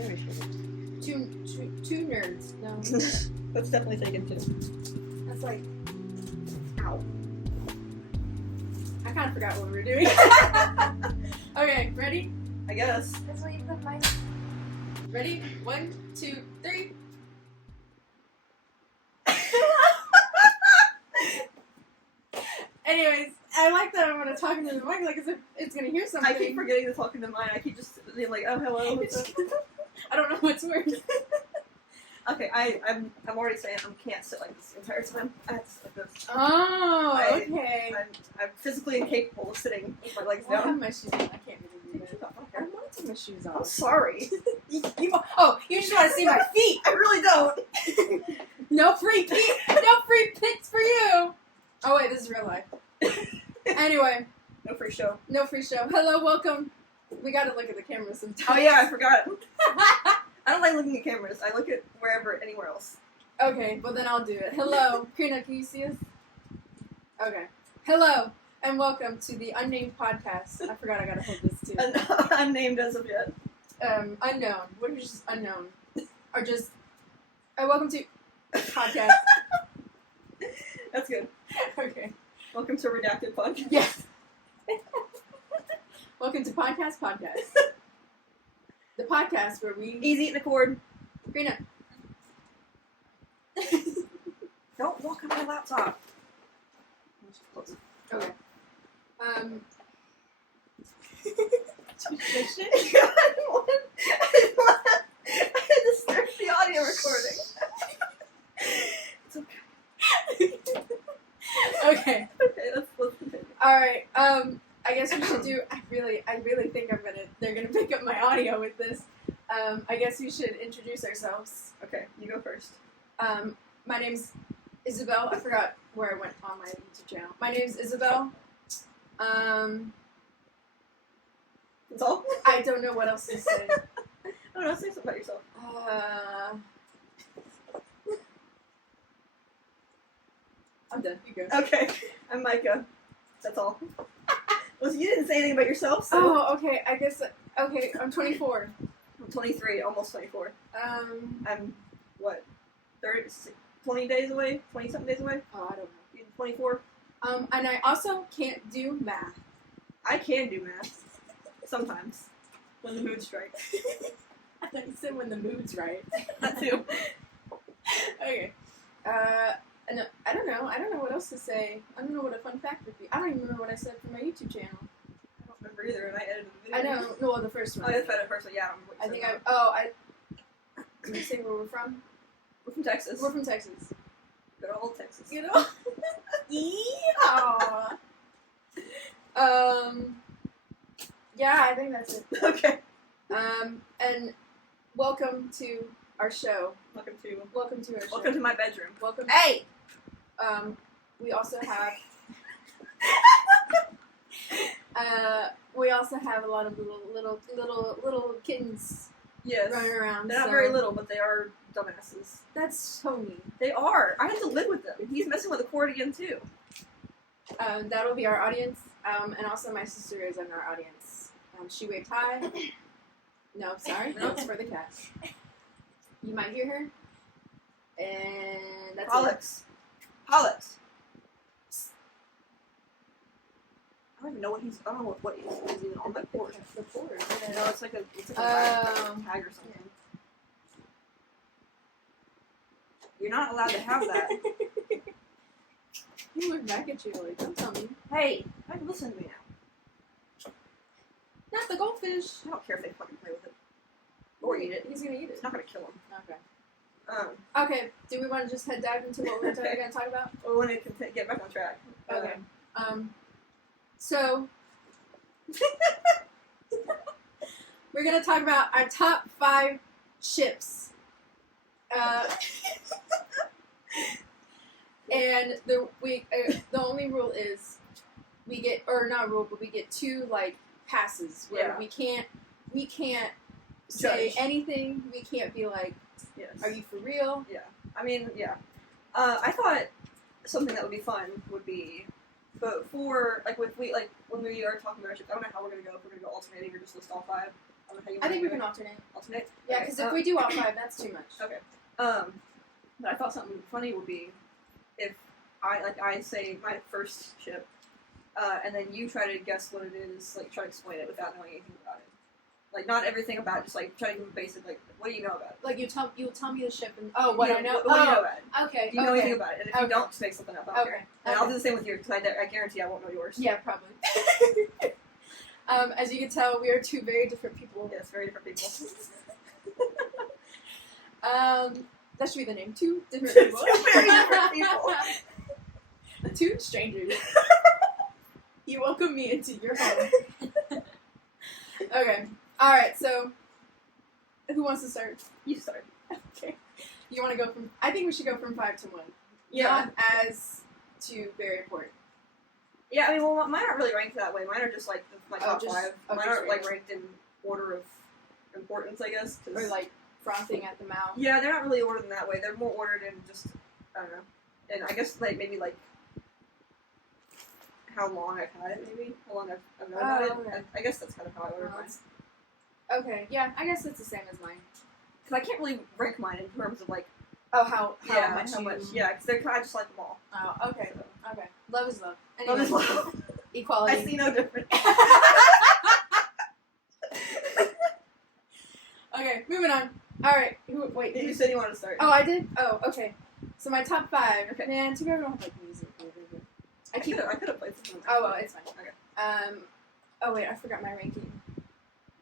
very shitty. Two nerds. No. That's definitely taken too. That's like, Ow. I kind of forgot what we were doing. Okay, ready? I guess. That's why you put my... Ready? 1, 2, 3. Anyways, I like that I'm gonna talk into the mic like as if it's gonna hear something. I keep forgetting to talk into mine. I keep just being like, oh, hello. What's up? I don't know what's worse. Okay, I'm already saying I can't sit like this the entire time. I have to sit like this. Oh, okay. I'm physically incapable of sitting with my legs I have down. my shoes on. I can't really do that. I don't want to take my shoes I'm off. sorry. You just want to see my feet. I really don't. No free pics for you. Oh wait, this is real life. Anyway, No free show. no free show. Hello, welcome. We gotta look at the camera sometimes. Oh yeah, I forgot. I don't like looking at cameras. I look at anywhere else. Okay, well then I'll do it. Hello, Karina, can you see us? Okay. Hello, and welcome to the Unnamed Podcast. I forgot I gotta hold this too. Unnamed as of yet. Unknown. What is just unknown? Or just, welcome to podcast. That's good. Okay. Welcome to Redacted Podcast. Yes. Welcome to Podcast. The podcast where we... Easy eating a cord. Karina. Don't walk on my laptop. Okay. I had to start the audio recording. It's okay. Okay. Okay, let's continue. Alright, I guess we should do, I really think they're gonna pick up my audio with this. I guess we should introduce ourselves. Okay, you go first. My name's Isabell. I forgot where I went on my YouTube channel. My name's Isabell. That's all? I don't know what else to say. Oh no, say something about yourself. I'm done. You go. Okay, I'm Mykha. That's all. Well, you didn't say anything about yourself, so... Oh, okay. I guess. Okay, I'm 24. I'm 23, almost 24. I'm, what, 20 days away? 20-something days away? Oh, I don't know. 24? And I also can't do math. I can do math. Sometimes. When the mood strikes. I thought you said when the mood's right. That too. Okay. No, I don't know. I don't know what else to say. I don't know what a fun fact would be. I don't even remember what I said for my YouTube channel. I don't remember either, and I edited the I video. know. No, well, the first one. Oh, that's better first one. Yeah, I don't remember what I you think said. Did you say where we're from? We're from Texas. We're from Texas. Good old Texas. You know? Yeehaw! Yeah, I think that's it. Okay. And welcome to our show. Welcome to our show. Welcome to my bedroom. Welcome. Hey! We also have a lot of little kittens Yes. running around. They're not so very little, but they are dumbasses. That's so mean. They are. I have to live with them. He's messing with the cord again too. That'll be our audience. And also my sister is in our audience. She waved hi. No, sorry. No, it's for the cat. You might hear her. And that's Alex. Alex. I don't even know what he's. I don't know what he's even on that board. The board. No, it's like a tag or something. You're not allowed to have that. He looked back at you like, don't tell me. Hey, listen to me now. Not the goldfish. I don't care if they fucking play with it or eat it. He's gonna eat it. It's not gonna kill him. Okay. Okay. Do we want to just dive into what we're going to talk about? Well, when it can get back on track. Okay. So we're going to talk about our top 5 ships. And the only rule is we get, or not rule, but we get 2 like passes where we can't say Judge. anything. We can't be like, Yes. are you for real? Yeah. I mean, yeah. I thought something that would be fun would be, but for, like, when we are talking about our ships, I don't know how we're going to go, if we're going to go alternating or just list all 5. I don't know how you I think we do can it. alternate. Alternate? Yeah, because if we do all 5, that's too much. Okay. But I thought something funny would be if I say my first ship, and then you try to guess what it is, like try to explain it without knowing anything about it. Like not everything about it, just like try to give a basic, like what do you know about it? Like you'll tell me the ship and What I know. What do you know about it? Okay. Do you know anything about it? And if you don't, just make something up. I don't care. And I'll do the same with yours because I guarantee I won't know yours. Yeah, probably. As you can tell, we are 2 very different people. Yes, very different people. That should be the name. 2 different people. 2 very different people. 2 strangers. You welcome me into your home. Okay. All right. So, who wants to start? You start. Okay. You want to go from? I think we should go from 5 to 1. Yeah. Not as 2 very important. Yeah, I mean, well, mine aren't really ranked that way. Mine are just like my top 5. Mine aren't like random. ranked in order of importance, I guess. Or like frothing at the mouth. Yeah, they're not really ordered in that way. They're more ordered in just, I don't know. And I guess like maybe like how long I've had it, maybe how long I've known about it. Okay. I guess that's kind of how I ordered mine. Okay. Yeah, I guess it's the same as mine. Because I can't really rank mine in terms of like Oh, how much? Yeah, because I just like them all. Oh, okay. So. Okay. Love is love. Love Anyway, is love. equality. I see no difference. Okay, moving on. All right. Wait. You said you wanted to start. Oh, I did. Oh, okay. So my top 5. Okay. Man, too bad we don't have like music. I could have played something. Oh well, it's fine. Okay. Oh wait, I forgot my ranking.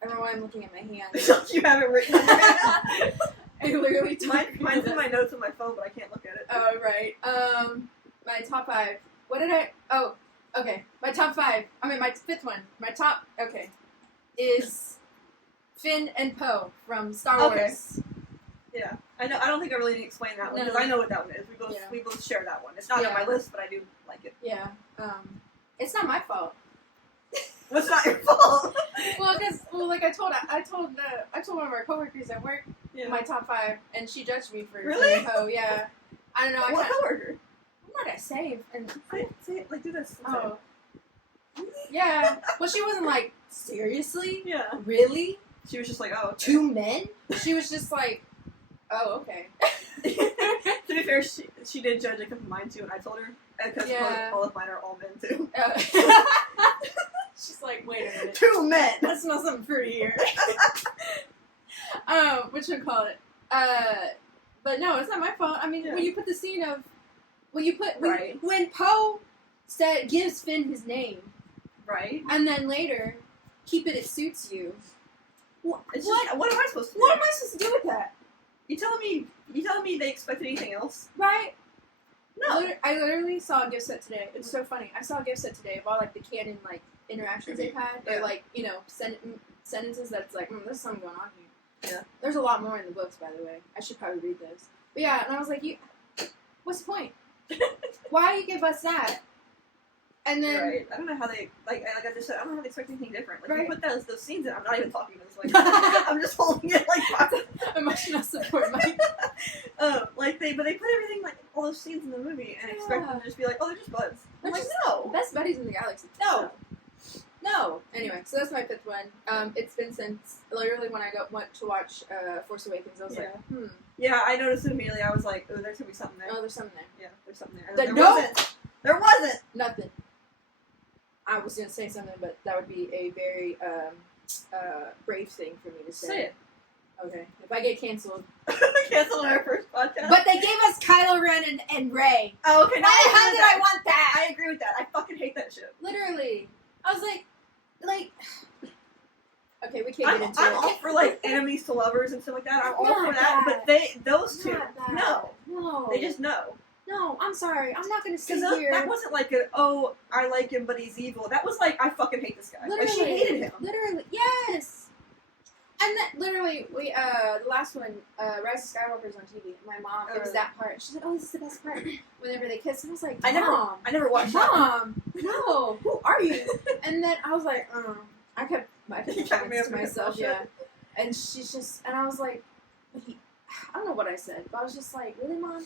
I don't know why I'm looking at my hand. You have it written. I literally Mine's in my notes on my phone, but I can't look at it. Oh right. My top 5. What did I? Oh, okay. My top 5. I mean, my 5th one. My top. Okay. Is Finn and Poe from Star Wars. Yeah, I know. I don't think I really need to explain that one because I know what that one is. We both share that one. It's not on my list, but I do like it. Yeah. It's not my fault. What's not your fault? Like I told one of our coworkers at work my top 5, and she judged me for really. Oh yeah. I don't know. What coworker? I'm not gonna say. And say it, like do this. Oh. Yeah. Well, she wasn't like seriously. Yeah. Really. She was just like, oh, okay. 2 men. She was just like, oh, okay. To be fair, she did judge a couple of mine too, and I told her because all of mine are all men too. She's like, wait a minute. 2 men. That smells something fruity here. What should I call it? But no, it's not my fault. I mean, when you put the scene of, when Poe gives Finn his name, right, and then later, keep it suits you. What am I supposed to do? What am I supposed to do with that? You telling me they expected anything else? Right. No. I literally saw a gift set today. It's so funny. I saw a gift set today of all like the canon like interactions they've had, or like sentences that's like, there's something going on here. Yeah. There's a lot more in the books, by the way. I should probably read those. But yeah, and I was like, what's the point? Why you give us that? And then right. I don't know how they like I just said. I don't know how they expect anything different. Like you put those scenes in. I'm not even talking this way. I'm just holding it like emotional support, Mike. But they put everything like all those scenes in the movie and expect them to just be like, oh, they're just buds. I'm like, no, best buddies in the galaxy. No. Anyway, so that's my 5th one. It's been since literally when I went to watch Force Awakens. I was like, Yeah, I noticed it immediately. I was like, oh, there's gonna be something there. Oh, there's something there. Yeah, there's something there. And There wasn't. Nothing. I was gonna say something, but that would be a very brave thing for me to say. Say it. Okay. If I get canceled. Canceled on our first podcast. But they gave us Kylo Ren and Rey. Oh, okay. Why the hell did I want that? I agree with that. I fucking hate that shit. Literally. I was like. Okay, we can't get into it. I'm all for like enemies to lovers and stuff like that. I'm all for that. But those two, no, they just no. No, I'm sorry. I'm not gonna sit here. That wasn't like I like him, but he's evil. That was like, I fucking hate this guy. Literally, like, she hated him. Literally, yes. And then literally, the last one, Rise of Skywalker's on TV. My mom, it was that part. She's like, "Oh, this is the best part." Whenever they kiss, and I was like, "Mom, I never watched Mom, no, who are you?" And then I was like, I kept talking to myself, yeah. And she's just, and I was like, I don't know what I said, but I was just like, "Really, Mom?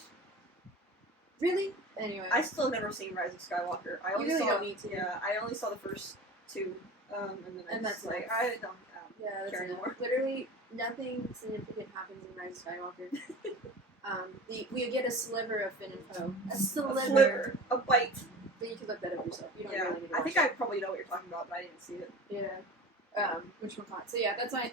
Really?" Anyway, I still have never seen Rise of Skywalker. You really don't need to. Yeah, I only saw the first 2, and then that's like I don't. Yeah, that's care enough. anymore. Literally, nothing significant happens in Rise of Skywalker. We get a sliver of Finn and Poe. A sliver. A bite. But you can look that up yourself. You don't Yeah, really need to I watch think it. I probably know what you're talking about, but I didn't see it. Yeah. Which one caught? So yeah, that's my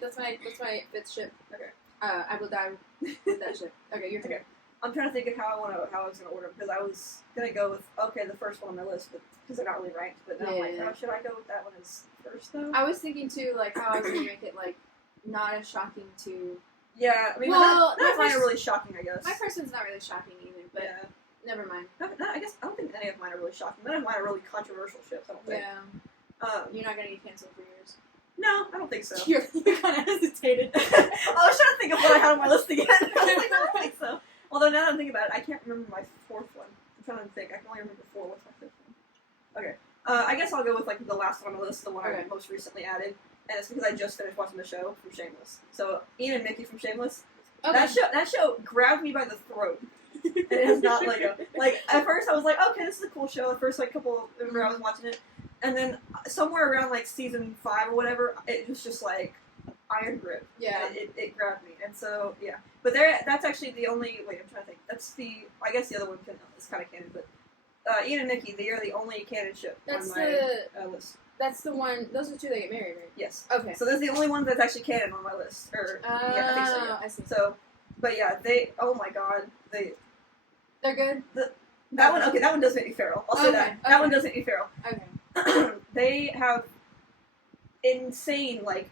fifth ship. Okay. I will die with that ship. Okay, you're Okay. I'm trying to think of how I was gonna order them, because I was gonna go with the first one on my list, but because they're not really ranked. But now I'm like, Yeah. oh, should I go with that one as first though? I was thinking too, like how I was gonna make it like not as shocking to. Yeah, I mean, Well, none of mine first- are really shocking, I guess. My first one's not really shocking either, but yeah. never mind. No, I guess I don't think any of mine are really shocking. None of mine are really controversial ships. I don't think. Yeah. You're not gonna get canceled for yours. No, I don't think so. You kind of hesitated. I was trying to think of what I had on my list again. I was like, I don't think so. Although now that I'm thinking about it, I can't remember my fourth one. I'm trying to think. I can only remember four. What's my fifth one? Okay. I guess I'll go with like the last one on my list, the one I most recently added, and it's because I just finished watching the show from Shameless. So Ian and Mickey from Shameless. Okay. That show grabbed me by the throat. And it has not let go. Like at first I was like, okay, this is a cool show. The first like couple remember I was watching it, and then somewhere around like season 5 or whatever, it was just like iron grip. Yeah. It grabbed me, and so yeah. But that's actually the only. Wait, I'm trying to think. I guess the other one is kind of canon, but Ian and Mickey, they are the only canon ship on my list. That's the one. Those are the two that get married, right? Yes. Okay. So that's the only one that's actually canon on my list. Yeah, I think so. Yeah. I see. So, but yeah, they. Oh my god, They're good. That one. Okay, that one does make me feral. I'll say that. That one does make me feral. Okay. They have insane like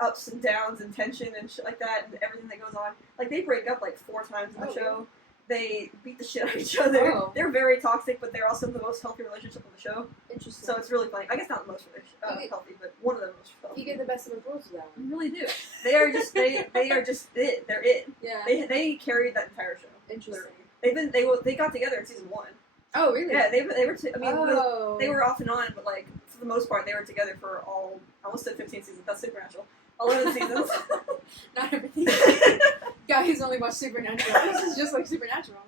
ups and downs and tension and shit like that, and everything that goes on. Like they break up like 4 times in the show. They beat the shit out of each other. Oh. They're very toxic, but they're also the most healthy relationship on the show. Interesting. So it's really funny. I guess not the most healthy, but one of the most healthy. You get the best of both worlds with that one. You really do. They are just it. They're it. Yeah. They carried that entire show. Interesting. They got together in season 1. Oh really? Yeah, they were. They were Oh. off and on, but like for the most part, they were together for I almost said 15 seasons. That's Supernatural. 11 seasons. Not everything. Guy who's only watched Supernatural. This is just like Supernatural.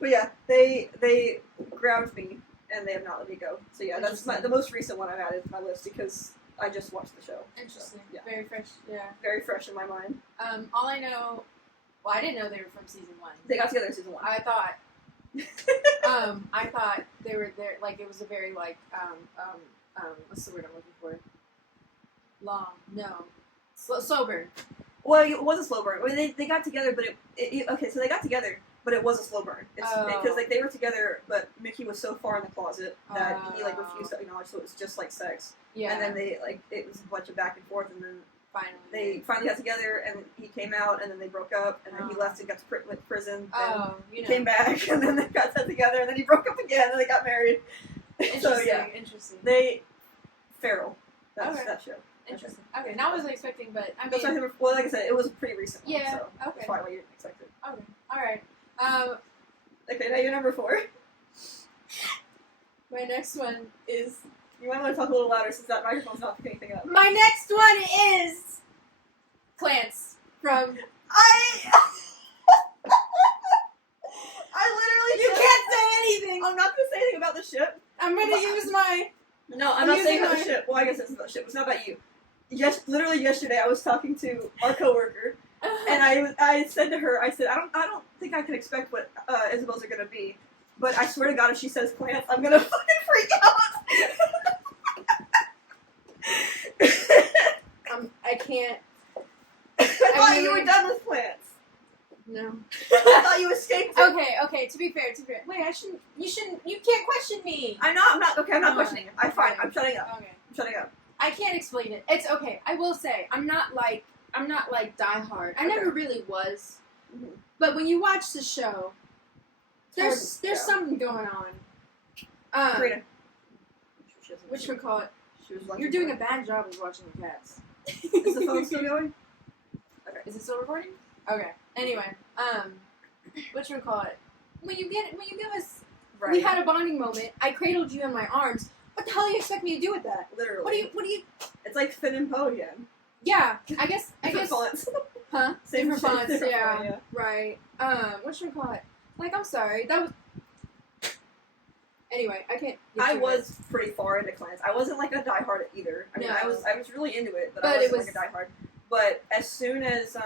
But yeah, they grabbed me and they have not let me go. So yeah, that's the most recent one I've added to my list because I just watched the show. Interesting. So, yeah. Very fresh. Yeah. Very fresh in my mind. All I know. Well, I didn't know they were from season 1. They got together in season 1. I thought they were there. Like it was a very like what's the word I'm looking for? Long. No. Sober. Well, it was a slow burn. I mean, they got together, but okay. So they got together, but it was a slow burn. It's because like they were together, but Mickey was so far in the closet that he like refused to acknowledge. So it was just like sex. Yeah. And then they like it was a bunch of back and forth, and then they finally got together, and he came out, and then they broke up, and then he left and got to prison. And you know. came back, and then they got together, and then he broke up again, and they got married. So yeah, Interesting. they feral. That's Okay. that show. Interesting. Okay, not what I was expecting, but I That's mean. why well, like I said, it was a pretty recent one, Yeah, so okay. that's probably what you didn't expect it. Okay. All right. Okay, now you're number 4. My next one is. You might want to talk a little louder since that microphone's not picking anything up. My next one is Clance from. I literally You can't say anything. I'm not gonna say anything about the ship. I'm gonna use my. No, I'm not saying about the ship. Well, I guess it's about the ship. It's not about you. Literally yesterday, I was talking to our coworker, and I said to her, I said, I don't think I can expect what Isabell's are gonna be, but I swear to God, if she says Clance, I'm gonna fucking freak out. I can't. I thought you were done with Clance. No. I thought you escaped it. Okay. To be fair. Wait, you can't question me. I'm not questioning it. I'm fine. I'm shutting up. Okay. I'm shutting up. I can't explain it. It's okay. I will say I'm not like Die Hard. I never really was. Mm-hmm. But when you watch the show, there's something going on. Karina. Which we call it. You're You're doing a bad job of watching the cats. Is the phone still going? Okay. Is it still recording? Okay. Anyway, which we call it. When you give us, Right. we had a bonding moment. I cradled you in my arms. What the hell do you expect me to do with that? Literally. What do you? It's like Finn and Poe again. Yeah, I guess. Fonts. Huh? Same Different shit, fonts. different Yeah. font, yeah. Right. What should we call it? Like, I'm sorry. That was. Anyway, I can't. I was pretty far into clans. I wasn't like a diehard either. I mean, No. I was really into it, but But I it wasn't like a diehard. But as soon as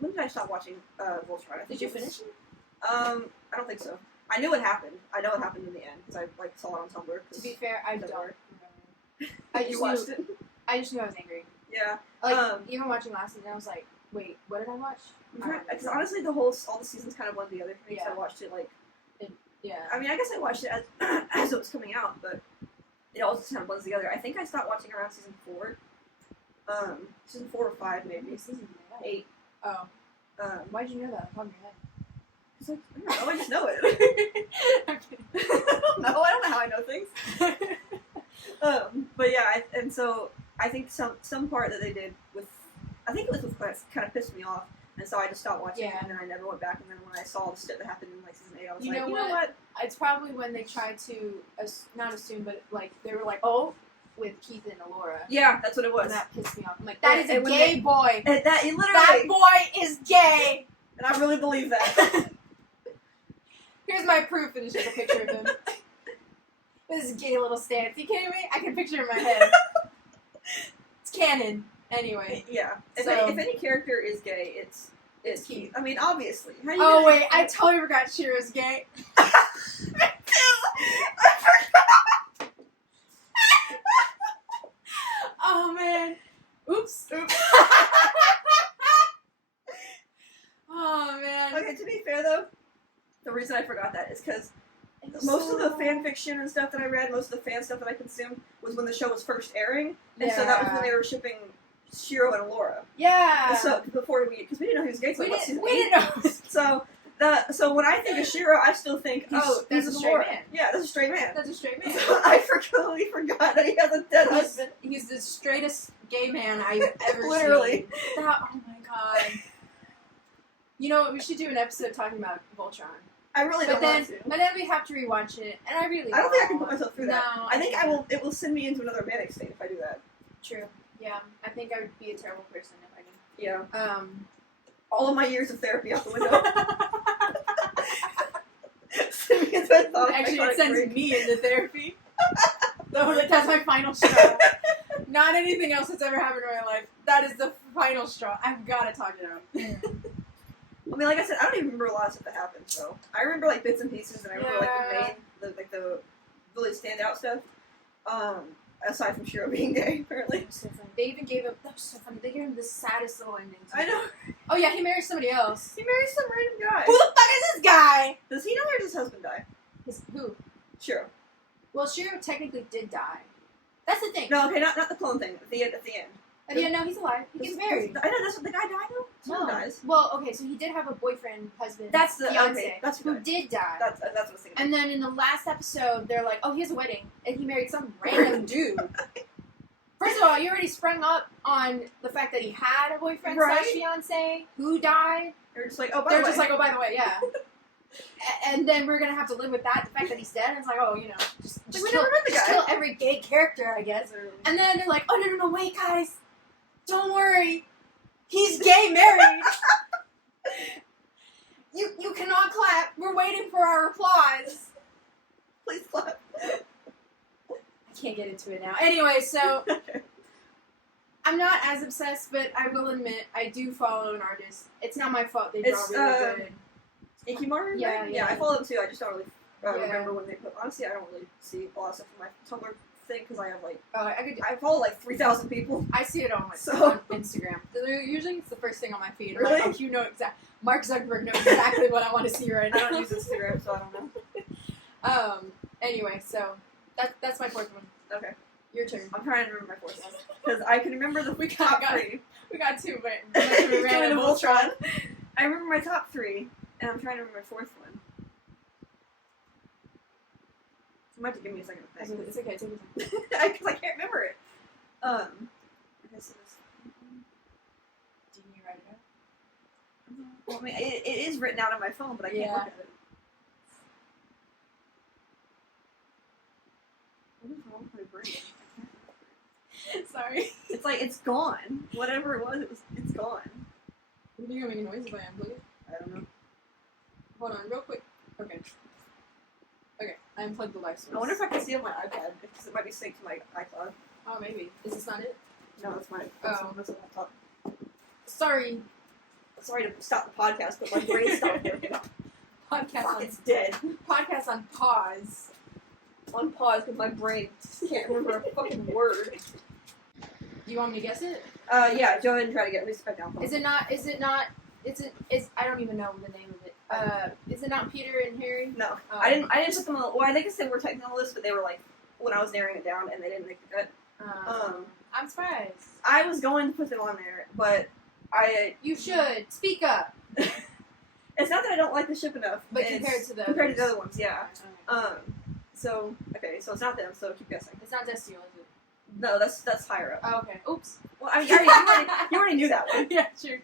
when did I stop watching Voltron? I think Did you finish it? I don't think so. I knew it happened. I know it happened in the end because I like saw it on Tumblr. To be fair, I don't remember. You watched it? I just knew I was angry. Yeah. Like even watching last season, I was like, wait, what did I watch? Because honestly, all the seasons kind of blend together for me. Yeah. So I watched it like. Yeah. I mean, I guess I watched it as it was coming out, but it all just kind of blends together. I think I stopped watching around season 4. Season 4 or 5 maybe. Season 8. Oh. Why'd you know that? Top of your head. It's like, I don't know, I just know it. I don't know how I know things. But yeah, and so I think some part that they did with, I think it was with class, kind of pissed me off, and so I just stopped watching, and then I never went back. And then when I saw the stuff that happened in like season 8, I was you know what? It's probably when they tried to not assume, but like they were like, oh, with Keith and Alora. Yeah, that's what it was. And that pissed me off. I'm like, that is a gay boy. That boy is gay. And I really believe that. Here's my proof, and it's just a picture of him. This is gay little stance. You kidding me? I can picture it in my head. It's canon. Anyway. Yeah. If any character is gay, it's Keith. I mean, obviously. Wait, I totally forgot Shiro's gay. I forgot. Oh man. Oops. Oh man. Okay, to be fair though, the reason I forgot that is because most of the fan fiction and stuff that I read, most of the fan stuff that I consumed was when the show was first airing, and so that was when they were shipping Shiro and Alora. Yeah. And so because we didn't know he was gay. So we didn't know. So when I think of Shiro, I still think, that's a straight man. Yeah, that's a straight man. That's a straight man. So I completely forgot that he has a dead husband. He's the straightest gay man I've ever Literally. seen. Oh my god. You know what? We should do an episode talking about Voltron. I really don't want to. But then we have to rewatch it, and I really I don't think I can put myself through that. No, I think it will send me into another manic state if I do that. True. Yeah. I think I would be a terrible person if I did. Yeah. All of my years of therapy out the window. Actually, it sends me into therapy. That's my final straw. Not anything else that's ever happened in my life. That is the final straw. I've got to talk it out. I mean, like I said, I don't even remember a lot of stuff that happened. So I remember like bits and pieces, and I remember the really standout stuff. Aside from Shiro being gay, apparently. So they even gave him. That was so funny. They gave him the saddest little ending. I know. Oh yeah, he married somebody else. He married some random guy. Who the fuck is this guy? Does he know or does his husband die? Who? Shiro. Well, Shiro technically did die. That's the thing. No, okay, not the clone thing. At the end. Yeah, no, he's alive. He gets married. I know, that's what the guy died though? Someone dies. Well, okay, so he did have a boyfriend, husband, fiance. Okay, that's who did die. That's what I was thinking. And then in the last episode, they're like, oh, he has a wedding, and he married some random dude. First of all, you already sprung up on the fact that he had a boyfriend / fiance who died. They're just like, oh, by the way, yeah. And then we're gonna have to live with that, the fact that he's dead. And it's like, oh, you know, just kill every gay character, I guess. And then they're like, oh, no, wait, guys. Don't worry. He's gay married. You cannot clap. We're waiting for our applause. Please clap. I can't get into it now. Anyway, so I'm not as obsessed, but I will admit I do follow an artist. It's not my fault. They draw really good. Ikimaru? Yeah. I follow them too. I just don't really remember when they put. Honestly, I don't really see a lot of stuff from my Tumblr thing because I have like I follow like 3,000 people. I see it on on Instagram. Usually it's the first thing on my feed. Really? Like, you know exactly. Mark Zuckerberg knows exactly what I want to see right now. I don't use Instagram, so I don't know. Anyway, so that's my fourth one. Okay. Your turn. I'm trying to remember my fourth one because I can remember the top three. We got two, but random Voltron. I remember my top three, and I'm trying to remember my fourth one. You might have to give me a second to think. It's okay. Take your time. Because I can't remember it. I guess it was. Didn't you write it out? Well, I mean, it is written out on my phone, but I can't look at it. What is wrong with my brain? I can't remember it. Sorry. It's like it's gone. Whatever it was, it's gone. What are you gonna make a noise if I unplug it? I don't know. Hold on, real quick. Okay. I unplugged the light source. I wonder if I can see it on my iPad, because it might be synced to my iCloud. Oh, maybe. Is this not it? No, that's my that's a laptop. Sorry. Sorry to stop the podcast, but my brain stopped working. Podcast Fuck, on it's dead. podcast on pause. On pause because my brain can't remember a fucking word. Do you want me to guess it? Yeah, go ahead and try to get at least back down. Is it not, I don't even know the name of it. Is it not Peter and Harry? No. Oh. I didn't put them on the, well, I think I said we're technically on the list, but they were like, when I was narrowing it down, and they didn't make the cut. I'm surprised. I was going to put them on there, but You should. Speak up. it's not that I don't like the ship enough. But it's compared to the other ones, yeah. Okay. So it's not them, so keep guessing. It's not Destiny, is it? No, that's higher up. Oh, okay. Oops. Well, I mean, you already knew that one. Yeah, sure.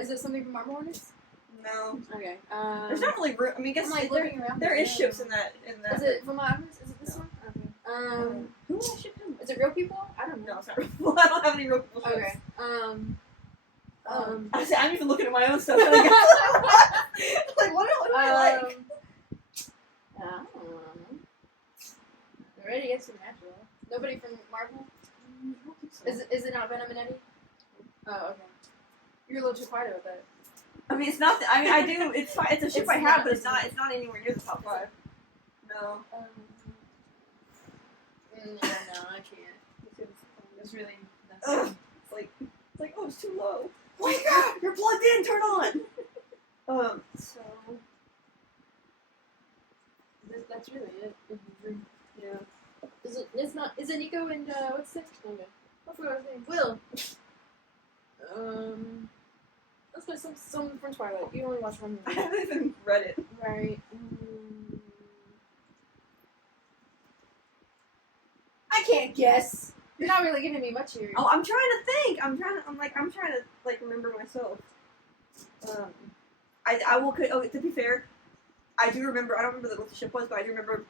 Is it something from Marble Hornets? No. Okay. There's not really room. I mean, I guess I'm like looking around. there is ships in that. Is it from Marble Hornets? Is it this one? Okay. Who would I ship him? Is it real people? I don't know. No, it's not real people. I don't have any real people ships. Okay. I'm even looking at my own stuff. Like, what do I like? I don't know. I'm ready to get supernatural. Nobody from Marvel? I don't think so. Is it not Venom and Eddie? Oh, okay. You're a little too quiet about that. I mean, it's not. I do. It's fine. It's a ship It's I have, not- but it's not anywhere near the top 5. No. Yeah, no, I can't. It's really Ugh. nothing. It's like, oh, it's too low. Wake up! You're plugged in. Turn on. So. That's really it. Yeah. Is it Nico and what's it? Okay. I forgot his name. Will. Let's play some from Twilight. You only watch one I movie. haven't even read it. Right. I can't guess. You're not really giving me much here. Oh, I'm trying to think. I'm trying to remember myself. I will. Oh, to be fair, I do remember. I don't remember what the ship was, but I do remember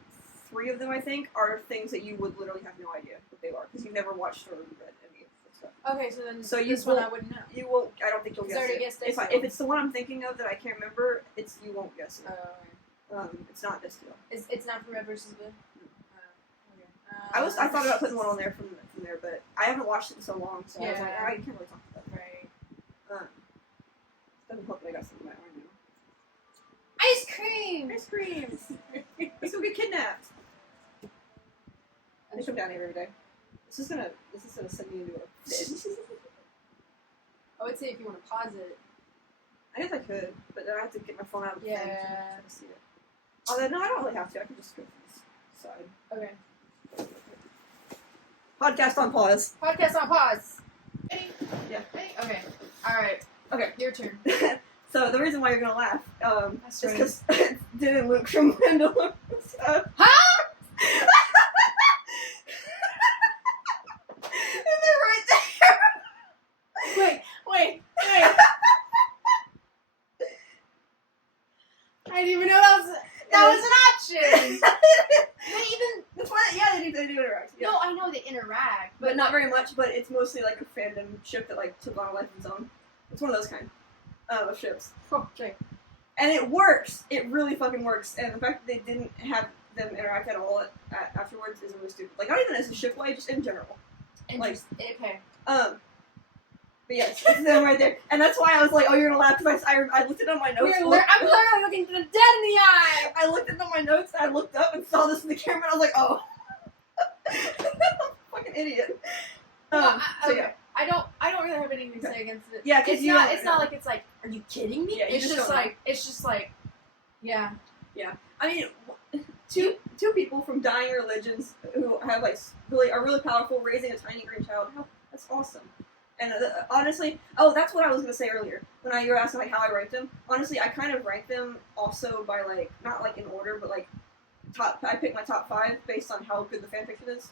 3 of them. I think are things that you would literally have no idea what they are because you've never watched or read any of the stuff. Okay, so then So this one I wouldn't know. You won't. I don't think you'll Because I guess already it. guessed If Destiny. it's the one I'm thinking of that I can't remember, you won't guess it. Okay. It's not Destiny. It's not from Red versus Blue. Okay. I thought about putting one on there from there, but I haven't watched it in so long, so I was like, Yeah. I can't really talk about it. Right. Doesn't help that I got something in my arm now. Ice cream. Ice cream. Let's go get kidnapped. They come down here every day. This is gonna send me into a fit. I would say if you want to pause it. I guess I could, but then I have to get my phone out of the thing Yeah. to see it. Although no, I don't really have to. I can just go from this side. Okay. Podcast on pause. Podcast on pause. Ready? Yeah. Ready? Okay. All right. Okay. Your turn. So the reason why you're gonna laugh, That's is right. because didn't Luke from Mandalorian. Huh? And they're right there. Wait. I didn't even know that was an option. They even. Before that, yeah, they do interact. Yeah. No, I know they interact, But not very much, but it's mostly like a fandom ship that like took on a life of its own. It's one of those kind of ships. Okay. And it works! It really fucking works. And the fact that they didn't have them interact at all afterwards is really stupid. Like, not even as a ship way, just in general. Okay. But yes, it's them right there. And that's why I was like, oh, you're gonna laugh, because I looked it on my notes. I'm literally looking the dead in the eye. I looked it on my notes, and I looked up and saw this in the camera, and I was like, oh. Fucking idiot. No, So okay. yeah. I don't really have anything to say against it. Yeah, because it's not like it's like, are you kidding me? Yeah, you it's just just don't like yeah. I mean, two people from dying religions who have like are really powerful, raising a tiny green child. That's awesome. And honestly, that's what I was gonna say earlier when you were asking like how I ranked them. Honestly, I kind of ranked them also by like not like in order, but like I picked my top 5 based on how good the fanfiction is.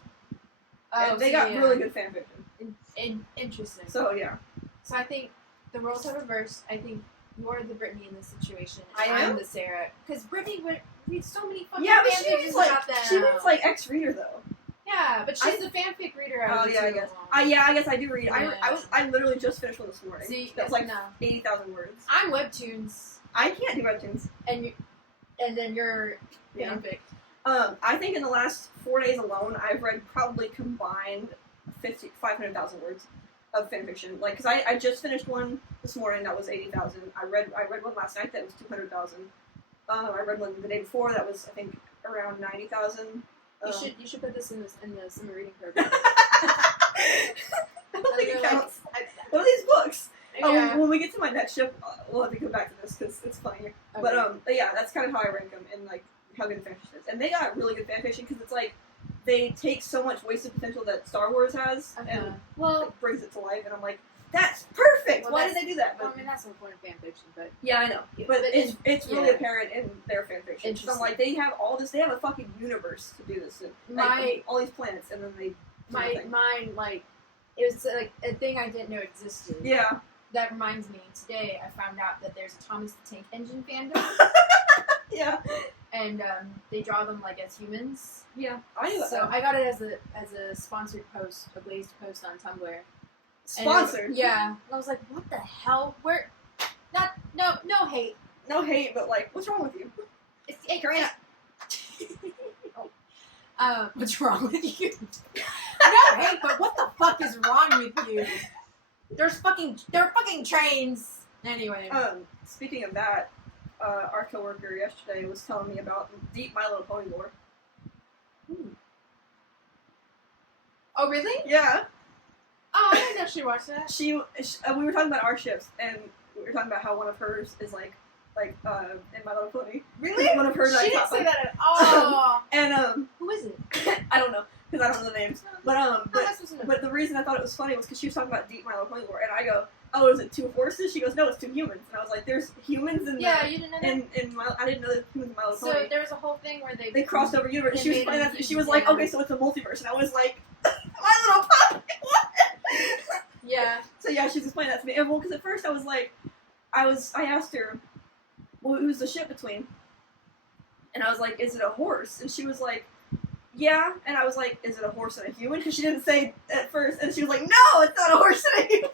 And they got really good fanfiction. Interesting. So yeah. So I think the roles are reversed. I think you're the Brittany in this situation. I And am? I'm the Sarah. Because Brittany would read so many fucking Yeah, but fanfictions about them. she reads like ex-reader though. Yeah, but she's the fanfic reader out of the I two guess. of them. I guess I do read. Yeah. I literally just finished one this morning. See, that was like no. 80,000 words. I'm webtoons, I can't do webtoons. and then you're Yeah. fanfic. I think in the last 4 days alone, I've read probably combined 500,000 words of fanfiction. Like, cause I just finished one this morning that was 80,000. I read one last night that was 200,000. I read one the day before that was, I think, around 90,000. You should put this in the summer reading program. I don't think it counts. What are these books? Yeah. Oh, when we get to my next ship, we'll have to go back to this because it's funny. Okay. But yeah, that's kind of how I rank them and like how good the fanfiction is. And they got really good fanfiction because it's like they take so much wasted potential that Star Wars has and like, brings it to life. And I'm like, that's perfect. Well, Why did they do that? Well, I mean, that's the point of fanfiction, but yeah, I know. But it's really apparent in their fanfiction. So I'm like, they have all this. They have a fucking universe to do this in. Like, all these planets, and then they. Mine like it was like a thing I didn't know existed. Yeah. That reminds me, today I found out that there's a Thomas the Tank Engine fandom. Yeah. And they draw them like as humans. Yeah. I knew that. So I got it as a sponsored post, a glazed post on Tumblr. Sponsored? Yeah. And I was like, what the hell? Where? No hate. No hate, but like, what's wrong with you? It's Karina. What's wrong with you? No hate, but what the fuck is wrong with you? There are fucking trains. Anyway. Speaking of that, our coworker yesterday was telling me about deep My Little Pony lore. Oh really? Yeah. Oh, I didn't actually watch that. We were talking about our ships, and we were talking about how one of hers is like in My Little Pony. Really? One of hers. She didn't say that at all. And who is it? I don't know because I don't know the names. But But but the reason I thought it was funny was because she was talking about deep My Little Pony lore, and I go, oh, is it 2 horses? She goes, no, it's 2 humans. And I was like, there's humans in you didn't know that? I didn't know there's humans in My Little Pony. So there was a whole thing where they crossed over universe. She was explaining that. She was like, yeah. okay, so it's a multiverse, and I was like, My Little Pony. What? Yeah. So yeah, she's explaining that to me. And well, because at first I was like, I asked her, well, who's the ship between? And I was like, is it a horse? And she was like, yeah. And I was like, is it a horse and a human? Because she didn't say at first. And she was like, no, it's not a horse and a human.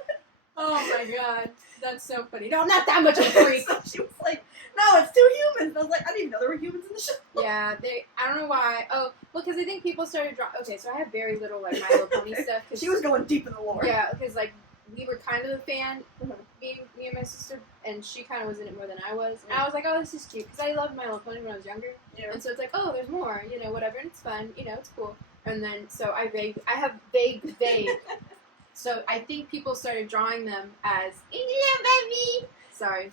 Oh my god, that's so funny. No, I'm not that much of a freak. So she was like, no, it's 2 humans. And I was like, I didn't even know there were humans in the show. Yeah, I don't know why. Oh, well, because I think people started drawing. Okay, so I have very little like My Little Pony stuff. She was going deep in the lore. Yeah, because like we were kind of a fan, me and my sister, and she kind of was in it more than I was. And I was like, oh, this is cute, because I loved My Little Pony when I was younger. Yeah. And so it's like, oh, there's more, whatever, and it's fun, it's cool. And then so I have vague. So I think people started drawing them as baby. Sorry,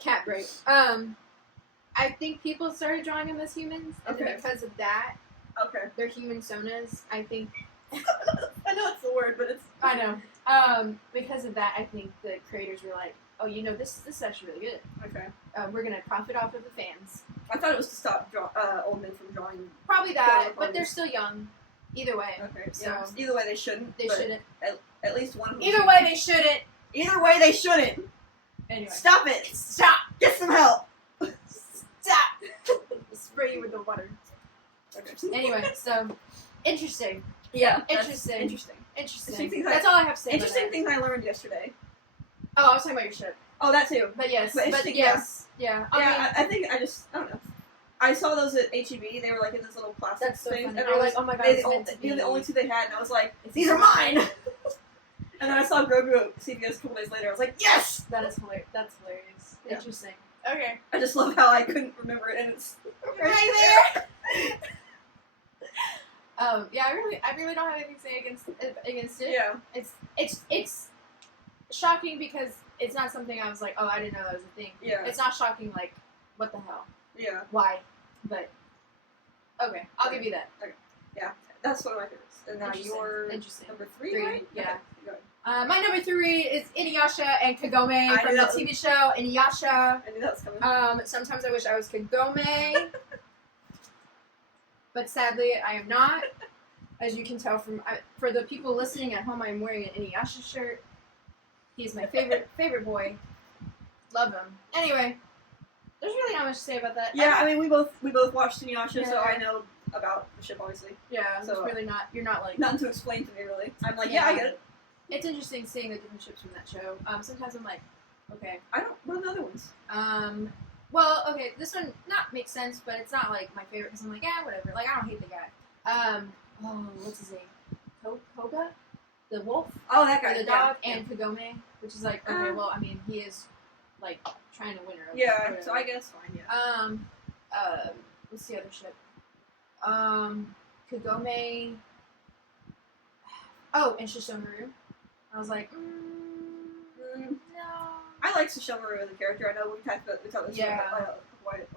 cat break. I think people started drawing them as humans, and then because of that, they're human sonas. I think. I know it's the word, but it's. I know. Because of that, I think the creators were like, oh, this is actually really good. Okay. We're gonna profit off of the fans. I thought it was to stop old men from drawing. Probably that, but they're still young. Either way. Okay. So yeah. Either way, they shouldn't. They shouldn't. At least one. Either way, they shouldn't. Either way, they shouldn't. Anyway. Stop it! Stop! Get some help! Stop! Spray you with the water. Okay. Anyway, so interesting. Yeah. Interesting. Interesting. That's all I have to say. Interesting things I learned yesterday. Oh, I was talking about your ship. Oh, that too. But yes. But yes. Yeah. I think I don't know. I saw those at HEB. They were like in this little plastic That's so thing, funny. and They're I was like, oh my god, they're the only 2 they had, and I was like, these are mine. And then I saw Grogu at CVS a couple days later. I was like, yes. That's hilarious. Yeah. Interesting. Okay. I just love how I couldn't remember it, and it's right there. Yeah, I really don't have anything to say against it. Yeah. It's shocking because it's not something I was like, oh, I didn't know that was a thing. Yeah. It's not shocking like, what the hell? Yeah. Why? But okay, I'll give you that. Okay. Yeah, that's one of my favorites. And now your number 3, right? Yeah. Okay, my number 3 is Inuyasha and Kagome from the TV show Inuyasha. I knew that was coming. Sometimes I wish I was Kagome. But sadly, I am not. As you can tell for the people listening at home, I am wearing an Inuyasha shirt. He's my favorite boy. Love him. Anyway, there's really not much to say about that. Yeah, I mean, we both watched Inuyasha, Yeah. so I know about the ship, obviously. Yeah, so So, it's really not. You're not like. Nothing to explain to me, really. I'm like, yeah, I get it. It's interesting seeing the different ships from that show. Sometimes I'm like, okay. What are the other ones? Well, okay, this one not makes sense, but it's not like my favorite because I'm like, yeah, whatever. Like I don't hate the guy. What's his name? Koga, the wolf. Oh, that guy. Or the dog, and Kagome, which is like, okay, well, I mean, he is like trying to win her over. Yeah, so I guess fine. Yeah. What's the other ship? Kagome. Oh, and Shishomaru. I was like, no. I like Shishomaru as a character. I know we talked about this a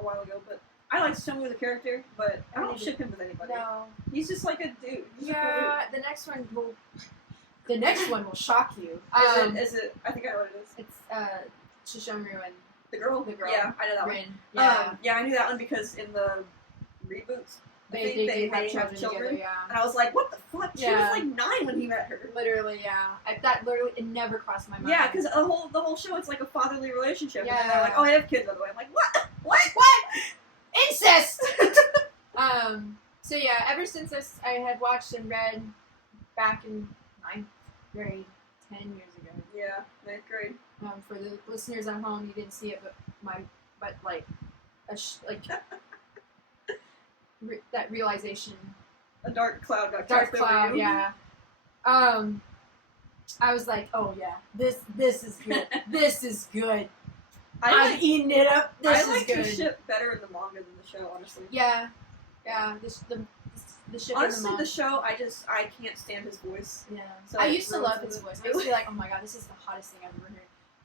while ago, but I like Shishomaru as a character, but I don't ship him with anybody. No. He's just like a dude. He's yeah, a cool dude. the next one will shock you. Is it? I think I know what it is. It's Shishomaru and the girl. Yeah, I know that Rin. one. Yeah, I knew that one because in the reboots, they have children. Together, yeah. And I was like, what the fuck? She was like 9 when he met her. Literally, yeah. It never crossed my mind. Yeah, because the whole show, it's like a fatherly relationship. Yeah. And they're like, oh, I have kids, by the way. I'm like, what? Incest! So yeah, ever since I had watched and read back in 9th grade, 10 years ago. Yeah, 9th grade. For the listeners at home, you didn't see it, but that realization. A dark cloud got Dark cast cloud, over you. yeah. I was like, oh yeah, this is good. This is good. I'm eating it up. This is good. I like the ship better in the manga than the show, honestly. Yeah. The ship. Honestly, in the show, I can't stand his voice. Yeah. So I used to love his voice. I used to be like, oh my god, this is the hottest thing I've ever heard.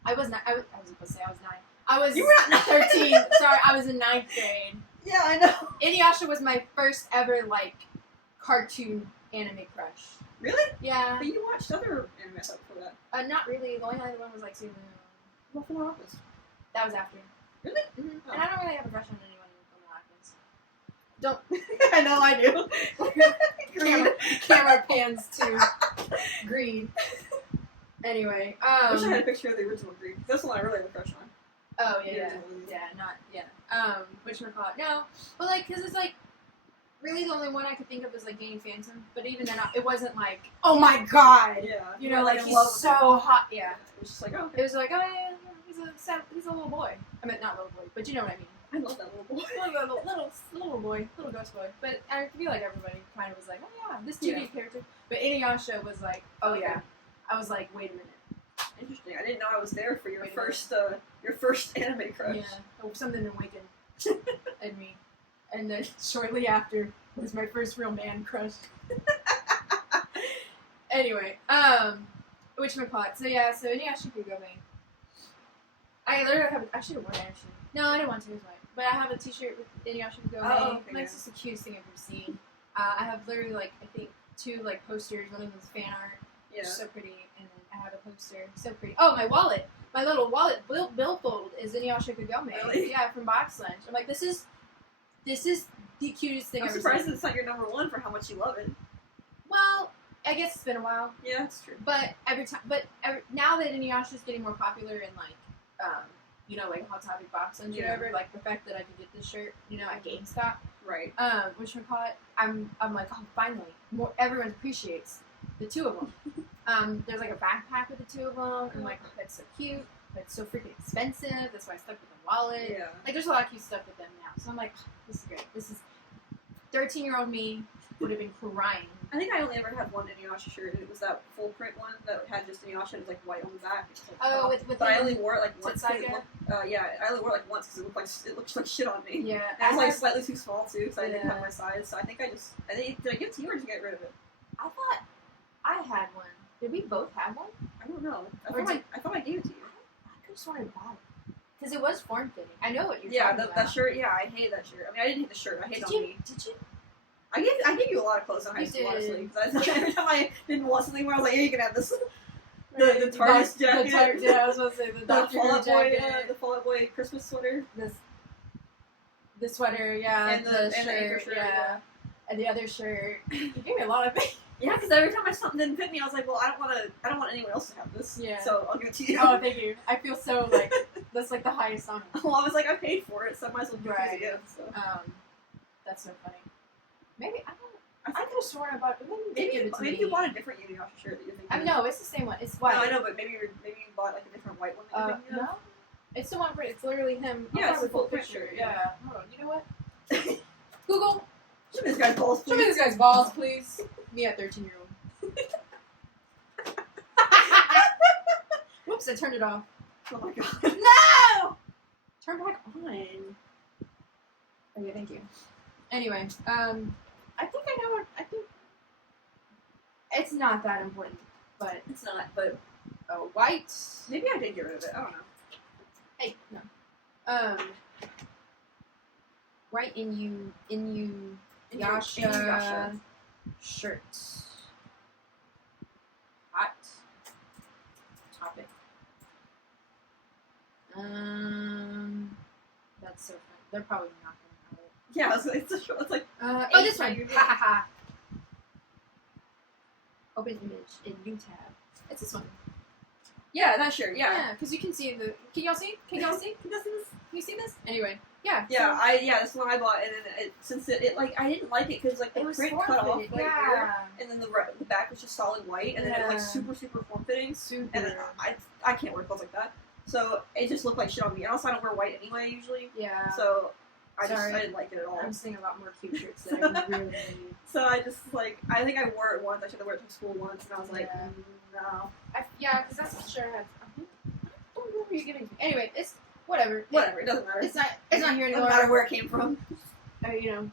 I was supposed to say I was 9. I was. You were not 13. Sorry, I was in 9th grade. Yeah, I know. Inuyasha was my first ever cartoon anime crush. Really? Yeah. But you watched other anime stuff before that. Not really. The only other one was Season. Well, Full Office. That was after. Really? Mm-hmm. Oh. And I don't really have a crush on anyone in Full Office. Don't. I know I do. Camera pans to Greed. Anyway, I wish I had a picture of the original Greed. That's the one I really have a crush on. Oh yeah. Whatchamacallit? No, but because it's really the only one I could think of is Game Phantom. But even then, it wasn't oh my god. Yeah. He's so hot. Yeah. It was just like, oh. Okay. It was like, oh yeah, he's a little boy. I mean, not little boy, but you know what I mean. I love that little boy. little boy, little ghost boy. But I feel like everybody kind of was like, oh yeah, this 2D character. But Inuyasha was like, oh yeah. I was like, wait a minute. Interesting. I didn't know I was there for your first anime crush. Yeah, something awakened in me, and then shortly after was my first real man crush. Anyway, whatchamacallit? So Inuyasha Kagome. I literally I should have worn it actually. No, I didn't want to. It was white. But I have a T-shirt with Inuyasha Kagome. Oh, okay. It's just the cutest thing I've ever seen. I have literally I think 2 posters. One of them is fan art. Yeah. So pretty, and then I have a poster. So pretty. Oh, my wallet. My little wallet billfold is Inuyasha Kagome. Really? Yeah, from Box Lunch. I'm like, this is the cutest thing I'm I've ever surprised seen. it's not your number 1 for how much you love it. Well, I guess it's been a while. Yeah, that's true. But now that Inuyasha is getting more popular in Hot Topic Box Lunch or whatever, the fact that I can get this shirt, at GameStop. Right. Whatchamacallit? I'm like, oh, finally, everyone appreciates the 2 of them. There's a backpack with the 2 of them. I'm like, oh, that's so cute. That's so freaking expensive. That's why I stuck with the wallet. Yeah. There's a lot of cute stuff with them now. So I'm like, oh, this is great. This is 13-year-old me would have been crying. I think I only ever had one Inuyasha shirt, and it was that full print one that had just Inuyasha and it was white on the back. But I only wore it once. I only wore it once because it looked like shit on me. Yeah. And it was slightly too small too, because I didn't have my size. So I think did I give it to you or did you get rid of it? I thought I had one. Did we both have one? I don't know. I thought I gave it to you. I could have sworn I bought it. Because it was form fitting. I know what you're talking about. That shirt, I hated that shirt. I mean, I didn't hate the shirt. I hated on me. Did you? I gave you a lot of clothes in high school, honestly. Because every time I didn't want something where I was like, yeah, you can have this. The TARDIS jacket. I was about to say the Dr. Who jacket. The Fall Out Boy Christmas sweater. The sweater, yeah. And the shirt, yeah. And the other shirt. You gave me a lot of things. Yeah, because every time something didn't fit me, I was like, well, I don't want anyone else to have this. Yeah. So I'll give it to you. Oh, thank you. I feel so that's the highest honor. Well, I was like, I paid for it, so I might as well give it again. So. That's so funny. Maybe I could have sworn about maybe you bought a different Inuyasha shirt that you're thinking. No, it's the same one. It's white. No, I know, but maybe you bought a different white one. That you're thinking No. It's the one where it's literally him. Yeah, it's a a full picture. Yeah. Hold on. You know what? Google. Show me this guy's balls, Show me please. this guy's balls, please. Me at 13-year-old. Whoops! I turned it off. Oh my god. No! Turn back on. Okay, thank you. Anyway, I think I know what I think. It's not that important, but It's not, but white. maybe I did get rid of it. I don't know. Hey, no. White Yasha Yasha. shirt. Hot topic. That's so fun. They're probably not gonna have it. Yeah, it's like Oh, this one. Ha ha ha. Open image in new tab. It's this one. yeah, that shirt. Yeah. Yeah, because you can see the. Can y'all see? Can y'all see? Can you see this? Can you see this? Anyway, yeah. Yeah, that's the one I bought, and then since it like I didn't like it because like the It was print cut off form-fitted, right yeah. here, and then the back was just solid white, and then it was like Yeah. super form fitting, Super. and then I can't wear clothes like that, so it just looked like shit on me. And also I don't wear white anyway usually, Yeah. so I Sorry. didn't like it at all. I'm seeing a lot more cute shirts that I really need. So I just like I think I wore it once. I should have wear it to school once, and I was like, Yeah. no, Yeah, because that's the shirt I had. I don't know who you're giving to. Anyway, it's whatever. whatever, it doesn't matter. It's not here It anymore. doesn't matter where it came from. You know,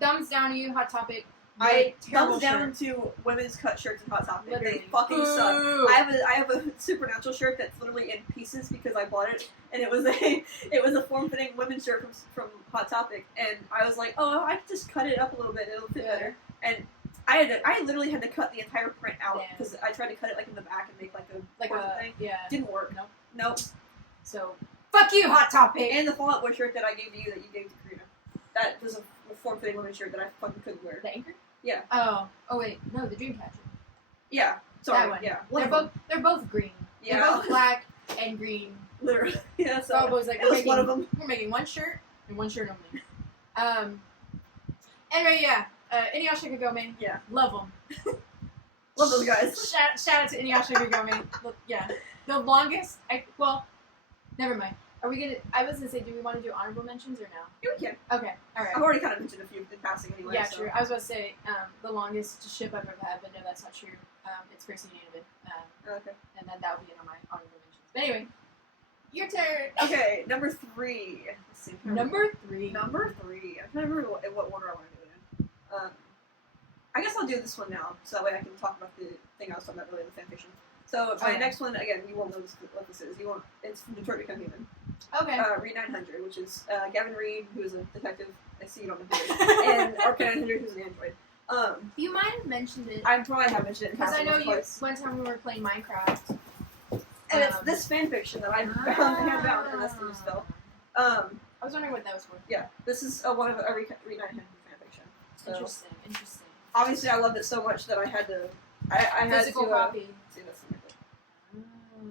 thumbs down to you. Hot Topic. I terrible thumbs down shirt. to women's cut shirts and Hot Topic. Literally. They fucking suck. Boo. I have a Supernatural shirt that's literally in pieces because I bought it, and it was a form fitting women's shirt from Hot Topic, and I was like, oh, I could just cut it up a little bit, it'll fit Yeah. better. And I literally had to cut the entire print out Damn. because I tried to cut it like in the back and make like a Like thing. yeah. Didn't work. Nope. Nope. So fuck you, Hot Topic. And the Fall Out Boy shirt that I gave to you that you gave to Karina, that was a form fitting women's shirt that I fucking couldn't wear. The Anchor. Yeah. Oh wait, no, the Dreamcatcher. Yeah. Sorry. That one. Yeah. They're both green. Yeah. They're both black and green. Literally. Yeah. So Bobo's like, it was one of them. We're making one shirt and one shirt only. Anyway, yeah. Inuyasha Kagome. Yeah. Love them. Love those guys. Shout out to Inuyasha Kagome. Look, yeah. The longest. Never mind. Are we gonna? I was gonna say, do we want to do honorable mentions or no? Yeah, we can. Okay. All right. I've already kind of mentioned a few in passing anyway. Yeah, so. true. I was about to say the longest ship I've ever had, but no, that's not true. It's Percy and Univin. Okay. And then that would be on my honorable mentions. But anyway, your turn. Okay, number 3. Let's see. Number 3. Number 3. I'm trying to remember what order I want to do it in. I guess I'll do this one now, so that way I can talk about the thing I was talking about earlier, the fanfiction. So my Okay. next one, again, you won't know what this is. It's from Detroit Become Human. Okay. Reed 900, which is Gavin Reed, who is a detective. I see you don't know who he is. And Arca 900, who's an android. You might have mentioned it. I probably have mentioned it in Because I passing know once or you, twice. one time we were playing Minecraft. And it's this fanfiction that I found in this spell. I was wondering what that was for. Yeah, this is one of every Reed 900 fanfiction. So Interesting. obviously, I loved it so much that I had to. I had Physical to. copy. See this.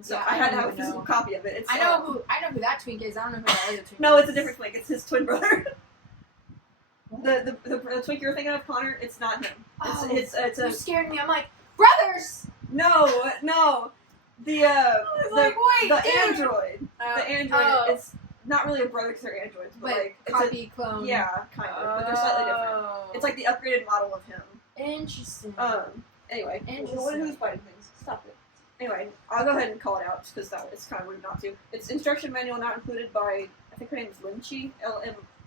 So Yeah, I had to don't have a even physical know. copy of it. It's, I know who that twink is. I don't know who that other twink No, is. it's a different twink. It's his twin brother. What? the twink you're thinking of, Connor. It's not him. Oh, It's you a scared me. I'm like, brothers! no. The I was like, wait, the dude! android. The android. It's not really a brother because they're androids, but like it's copy, clone. yeah, kind of, but they're slightly different. It's like the upgraded model of him. Interesting. Anyway, Interesting. who's fighting things? Stop it. Anyway, I'll go ahead and call it out just because it's kind of rude not to. It's instruction manual not included by, I think her name is Limchi, Limchi.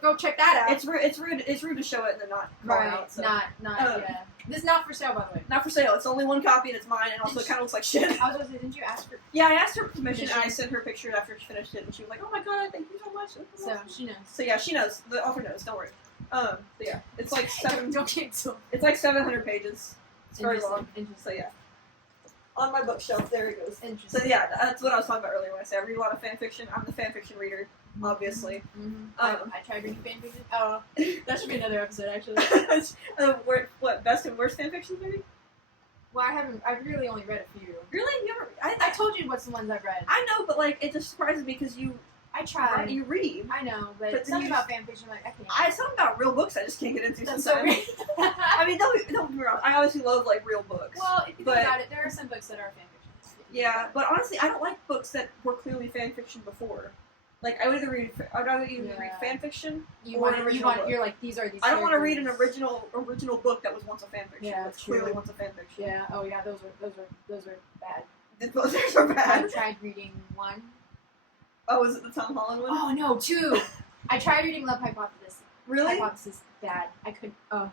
Go check that out. It's rude to show it and then not call it out. So. Not yeah. This is not for sale, by the way. Not for sale. It's only one copy and it's mine, and also it kind of looks like shit. I was going to say, didn't you ask for? Yeah, I asked her permission Did and she? I sent her pictures after she finished it, and she was like, "Oh my god, thank you so much." So she knows. So yeah, she knows. The author knows. Don't worry. But yeah, it's like Don't get so. It's like 700 pages. It's very long. Interesting. So yeah, on my bookshelf, there it goes. Interesting. So yeah, that's what I was talking about earlier when I said I read a lot of fan fiction. I'm the fan fiction reader, obviously. Mm-hmm. I tried reading fanfiction. Oh, that should be another episode, actually. What best and worst fan fiction, maybe? Well, I've really only read a few. Really? You ever? I told you what's the ones I've read. I know, but like it just surprises me because I tried. you read. I know, but But something you about fanfiction, I'm like, I can't. I something about real books I just can't get into That's so sometimes. weird. I mean, don't get me wrong. I obviously love like real books. Well, if you But- think about it, there are some books that are fanfiction. Yeah, but honestly, I don't like books that were clearly fan fiction before. Like, I'd rather read fan fiction or an original book. You're like, these are these I don't want to read characters. an original book that was once a fan fiction. Yeah, that's true. clearly once a fan fiction. Yeah. Oh yeah. Those are bad. Those are I bad. tried reading one. Oh, is it the Tom Holland one? Oh no, two. I tried reading Love Hypothesis. Really? Hypothesis bad. I could. Oh no.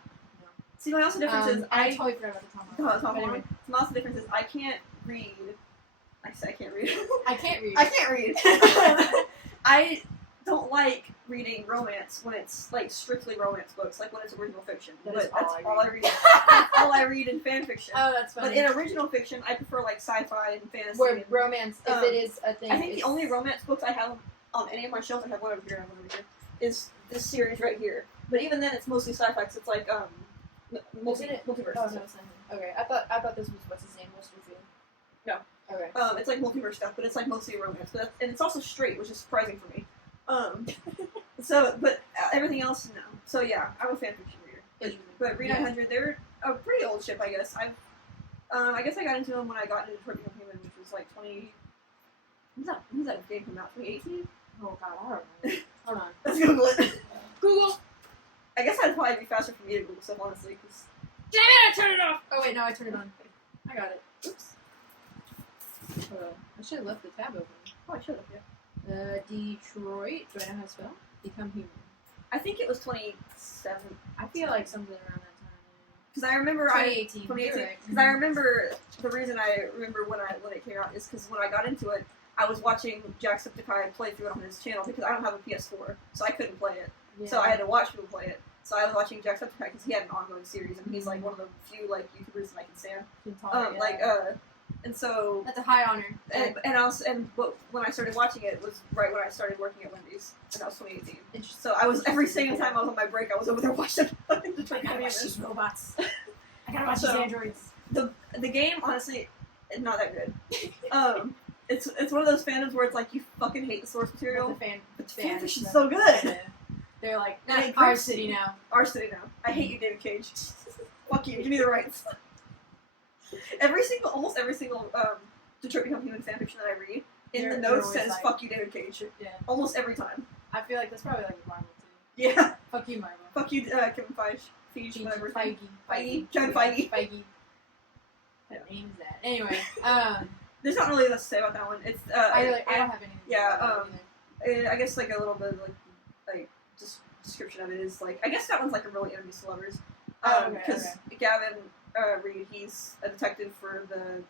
See, my also difference is I totally forgot about the Tom Holland. Tom But Holland. anyway. My also difference is I can't read. I say I can't read. I can't read. I can't read. I don't like reading romance when it's like strictly romance books, like when it's original fiction. That But is that's all I read. That's all I read in fan fiction. Oh, that's funny. But in original fiction, I prefer like sci-fi and fantasy. Where and, romance, if it is a thing. I think the only romance books I have on any of my shelves, I have one over here and one over here, is this series right here. But even then, it's mostly sci-fi because it's like multiverse. Oh no, it's not him. Okay, I thought this was what's his name, Mr. Zoo. No. Okay. It's like multiverse stuff, but it's like mostly romance. But and it's also straight, which is surprising for me. But everything else, no. So yeah, I'm a fan fiction reader. But Read 900, they're a pretty old ship, I guess. I guess I got into them when I got into Detroit Become Human, which was like 20. When did that game come out? 2018? Oh god, I don't know. Hold on. Let's Google it. Google. I guess that'd probably be faster for me to Google stuff, honestly, because. Damn it! I turned it off. Oh wait, no, I turned it on. I got it. Oops. Hold on. I should have left the tab open. Oh, I should have, yeah. Detroit. Do I know how to spell? Become Human. I think it was 2007. I feel like something around that time. Because I remember 2018. 2018. Because I remember the reason I remember when it came out is because when I got into it, I was watching Jacksepticeye play through it on his channel because I don't have a PS4, so I couldn't play it. Yeah. So I had to watch people play it. So I was watching Jacksepticeye because he had an ongoing series, and he's like one of the few like YouTubers that I can stand. And so that's a high honor. But when I started watching it was right when I started working at Wendy's, and that was 2018. So I was every single time I was on my break, I was over there watching the I gotta watch these robots. I gotta watch these androids. The game, honestly, is not that good. It's one of those fandoms where it's like you fucking hate the source material. The fan fiction's so good. Yeah. They're like, Hey, our city now. Our city now. I hate you, David Cage. Fuck you. Give me the rights. Almost every single Detroit Become Human fanfiction that I read, in the notes says like, "Fuck you, David Cage." Yeah. Almost every time. I feel like that's probably like Marvel too. Yeah. Fuck you, Marvel. Fuck you, Kevin Feige, whatever. Feige. Kevin Feige. What name is that? Anyway, there's not really much to say about that one. It's I don't have anything. Yeah. I guess like a little bit of like just description of it is like I guess that one's like a really enemies to lovers. Because Gavin Reed, he's a detective for the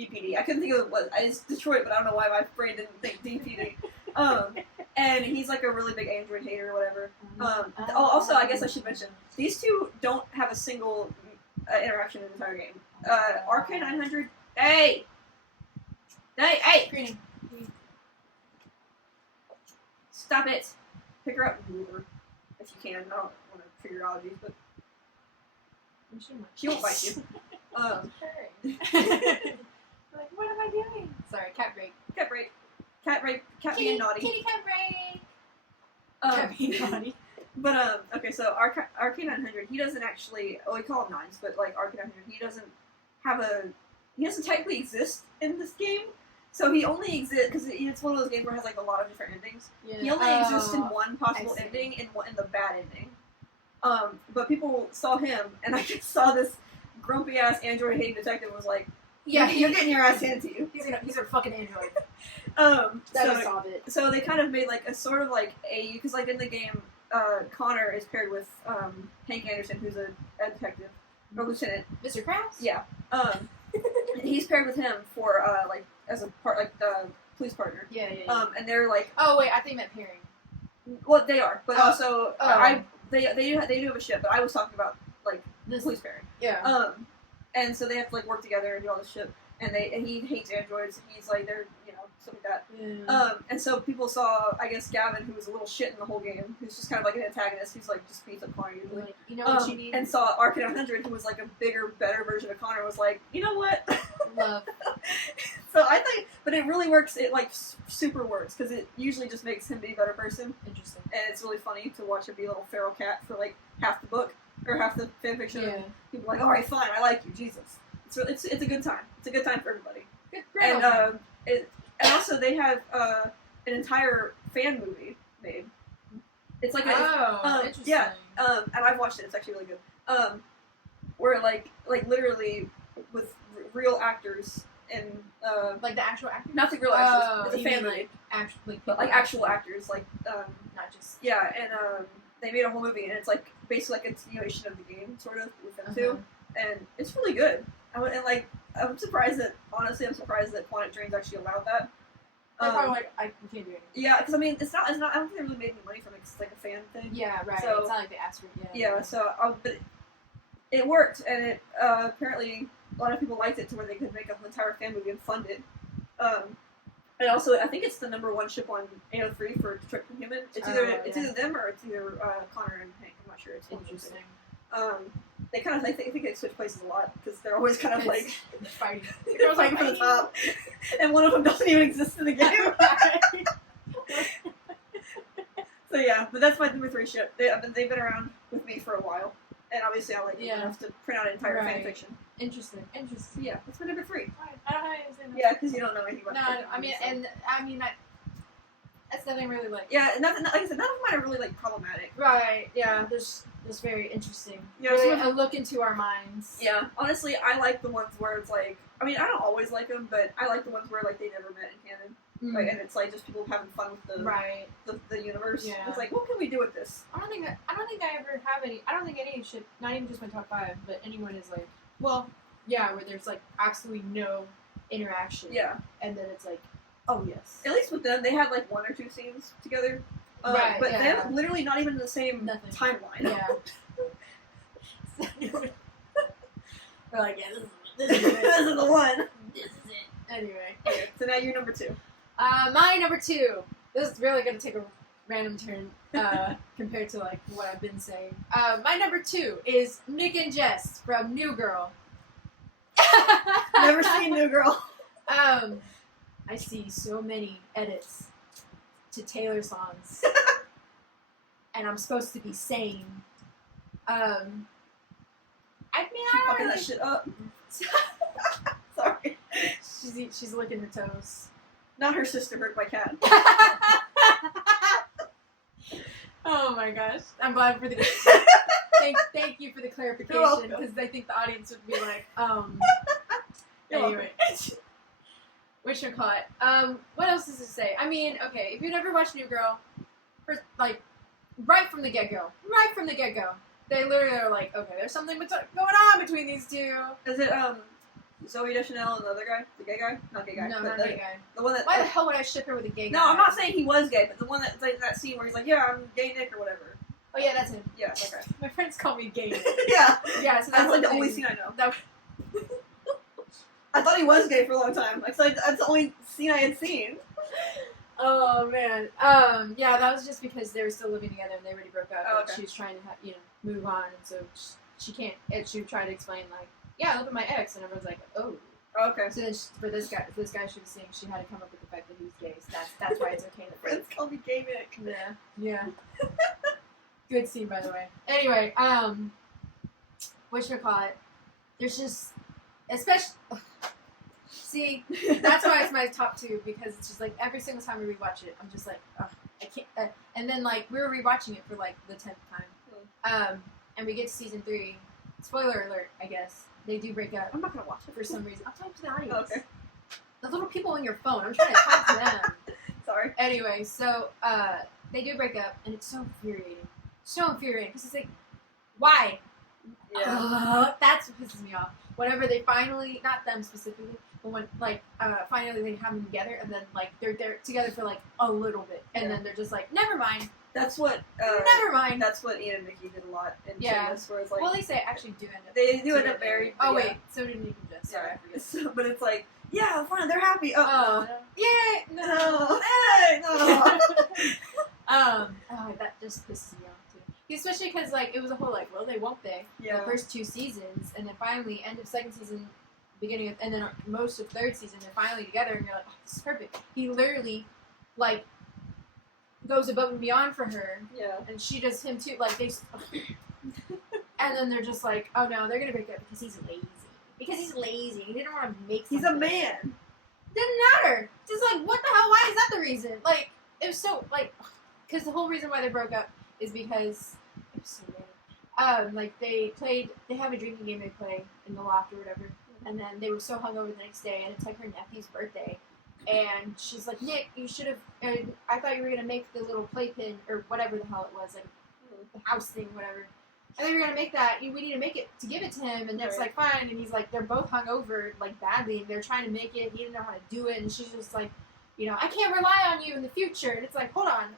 DPD. I couldn't think of what it's Detroit, but I don't know why my brain didn't think DPD. And he's like a really big Android hater or whatever. Also, I guess I should mention these two don't have a single interaction in the entire game. RK900, hey, Screening. Stop it. Pick her up and move her if you can. I don't want to figure out these, but she won't bite you. Like, what am I doing? Sorry, cat break. Cat being naughty. Kitty cat break. Cat being naughty. But okay, so RK900, he doesn't actually. Oh, we call him Nines, but like RK900, he doesn't technically exist in this game. So he only exists because it's one of those games where it has like a lot of different endings. Yeah. He only exists in one possible ending, in the bad ending. But people saw him, and I just saw this grumpy ass android hating detective and was like, "Yeah, you're getting your ass handed to you. He's a fucking android." So, so they kind of made like a sort of like because like in the game, Connor is paired with Hank Anderson, who's a detective or lieutenant. Mr. Krabs? Yeah. He's paired with him for like as a part like the police partner. Yeah. And they're like. Oh wait, I think that pairing. Well, they are, but also they do have a ship, but I was talking about like this police pairing. Yeah. And so they have to like work together and do all this shit. And he hates androids. He's like they're stuff like that. Yeah. And so people saw I guess Gavin, who was a little shit in the whole game, who's just kind of like an antagonist who's like just beats up Connor usually. Like, you know what you need. And saw RK900, who was like a bigger, better version of Connor, was like, you know what? Love. So I think, but it really works. It like super works because it usually just makes him be a better person. Interesting. And it's really funny to watch her be a little feral cat for like half the book or half the fanfiction. Yeah. People are like, all right, fine, I like you, Jesus. it's a good time. It's a good time for everybody. Good. And also they have an entire fan movie made. It's like interesting. yeah. And I've watched it. It's actually really good. Where like literally with real actors and like the actual actors. not the real actors. It's a fan movie. Actual actors, like not just and they made a whole movie, and it's like basically like a continuation of the game, sort of, with them too, and it's really good. I'm surprised that Quantic Dreams actually allowed that. They're probably like, we can't do it. Yeah, because I mean, it's not. I don't think they really made any money from it. 'Cause it's like a fan thing. Yeah, right. So, it's not like they asked for it. Yeah. So, but it worked, and it apparently a lot of people liked it to where they could make an entire fan movie and fund it. And also, I think it's the #1 ship on AO3 for Detroit Become Human. It's either them or it's either Connor and Hank. I'm not sure. It's interesting. They kind of I think they switch places a lot because they're always kind of like fighting. They're fighting for the top, and one of them doesn't even exist in the game. So yeah, but that's my #3 ship. They've been around with me for a while, and obviously I like them enough to print out an entire fan fiction. Interesting. Yeah, that's my #3. I don't know how to say that. Yeah, because you don't know anything about. No, I mean, that's nothing really like. Yeah, nothing. Like I said, none of mine are really like problematic. Right. Yeah. There's very interesting. Yeah, really a look into our minds. Yeah. Honestly, I like the ones where it's like. I mean, I don't always like them, but I like the ones where like they never met in canon. Like, and it's like just people having fun with the universe. Yeah. It's like, what can we do with this? I don't think I ever have any. I don't think any ship, not even just my top 5, but anyone is like, well, yeah, where there's like absolutely no interaction. Yeah. And then it's like, oh yes. At least with them, they had like 1 or 2 scenes together. Right. But them literally not even in the same timeline. Yeah. We're like, yeah, this is this is the one. This is it. Anyway. So now you're #2. My #2. This is really going to take a random turn compared to like what I've been saying. My #2 is Nick and Jess from New Girl. Never seen New Girl. I see so many edits to Taylor songs, and I'm supposed to be sane. I mean, She's fucking that shit up. Sorry. She's licking her toes. Not her sister hurt by cat. Oh my gosh! I'm glad for the thank you for the clarification, because I think the audience would be like, anyway. Which one caught? What else does it say? I mean, okay, if you've never watched New Girl, right from the get go, they literally are like, okay, there's something going on between these two. Is it Zooey Deschanel and the other guy, the gay guy? Not gay guy. No, not gay guy. The one that. Why the hell would I ship her with a gay guy? No, I'm not saying he was gay, but the one that's like that scene where he's like, yeah, I'm gay Nick or whatever. Oh yeah, that's him. Yeah, okay. My friends call me gay Nick. Yeah. Yeah, so that's like the only scene I know. I thought he was gay for a long time. Like, so that's the only scene I had seen. Oh man. Yeah, that was just because they were still living together and they already broke up. And she was trying to, move on, and so she can't. And she tried to explain like, yeah, look at my ex, and everyone's like, oh. Okay. So then for this guy she was seeing, she had to come up with the fact that he was gay. So that's why it's okay. Friends call me gay Nick. Yeah. Good scene, by the way. Anyway, whatchamacallit? There's just, especially. See, that's why it's my top 2, because it's just like every single time we rewatch it, I'm just like, ugh, I can't. And then like we were rewatching it for like the 10th time, and we get to season 3. Spoiler alert, I guess they do break up. I'm not gonna watch it for some reason. I'm talking to the audience. Oh, okay. The little people on your phone. I'm trying to talk to them. Sorry. Anyway, so they do break up, and it's so infuriating. So infuriating because it's like, why? Yeah. That's what pisses me off. Whenever they finally, not them specifically, but when finally they have them together, and then like they're together for like a little bit, and then they're just like, never mind. That's what. Never mind. That's what Ian and Mickey did a lot in Shameless, where it's like. Well, at least they actually do end up. They do end up married. Oh wait, so did Nick and Jess. Sorry, I forget. So, but it's like, yeah, fine, they're happy. Oh, yay! No, hey, no. That just pisses me off too. Especially because like it was a whole like, well, they won't they? Yeah. The first 2 seasons, and then finally end of 2nd season, beginning of, and then most of 3rd season, they're finally together, and you're like, oh, this is perfect. He literally, like, goes above and beyond for her. Yeah. And she does him too. Like they, and then they're just like, oh no, they're gonna break up because he's lazy. because he's lazy. He didn't want to make something. He's a man. Didn't matter. Just like, what the hell? Why is that the reason? Like, it was so, like, because the whole reason why they broke up is because, it was so weird. Like, they have a drinking game they play in the loft or whatever, and then they were so hungover the next day, and it's like her nephew's birthday, and she's like, Nick, you should have, I thought you were going to make the little playpen, or whatever the hell it was, like, the house thing, whatever. And they were gonna make that. We need to make it to give it to him, and Nick's like, fine. And he's like, they're both hungover, like badly, and they're trying to make it. He didn't know how to do it, and she's just like, you know, I can't rely on you in the future. And it's like, hold on,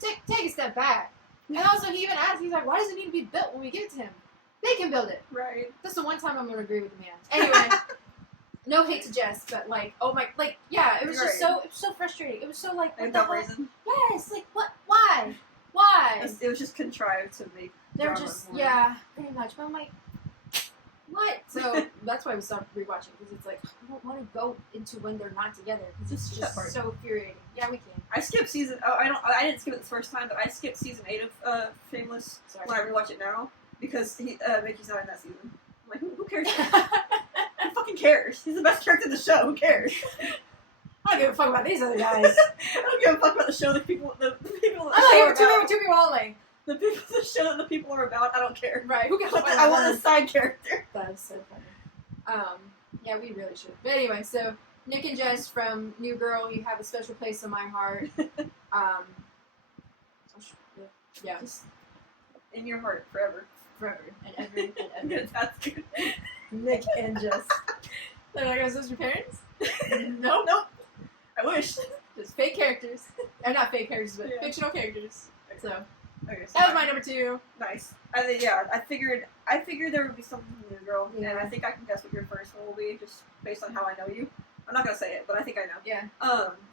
take a step back. And also, he even asked, he's like, why does it need to be built when we give it to him? They can build it. Right. That's the one time I'm gonna agree with the man. Anyway, no hate to Jess, but like, oh my, like, yeah, it was just so frustrating. It was so like, what the hell? Reason. Yes, like what? Why? It was just contrived to make. They're just, yeah, pretty much. But I'm like, what? So that's why we stopped rewatching, because it's like, I don't want to go into when they're not together, because it's just so infuriating. Yeah, we can. I skipped season. Oh, I didn't skip it the first time, but I skipped season 8 of Shameless when I rewatch it now because Mickey's not in that season. I'm like, who cares? Who fucking cares? He's the best character in the show. Who cares? I don't give a fuck about these other guys. I don't give a fuck about the show. The people. I'm not here for two people only. The people, the show that the people are about, I don't care. Right? Who gives a fuck? I want a side character. That is so funny. Yeah, we really should. But anyway, so Nick and Jess from New Girl, you have a special place in my heart. Yeah, just in your heart forever, and ever and ever. That's good. Nick and Jess. They're not gonna sister parents? Nope. I wish. Just fake characters. Not fake characters, but fictional characters. So. Okay, so that was my number 2. Nice. I figured there would be something in New Girl, and I think I can guess what your first one will be, just based on how I know you. I'm not gonna say it, but I think I know. Yeah.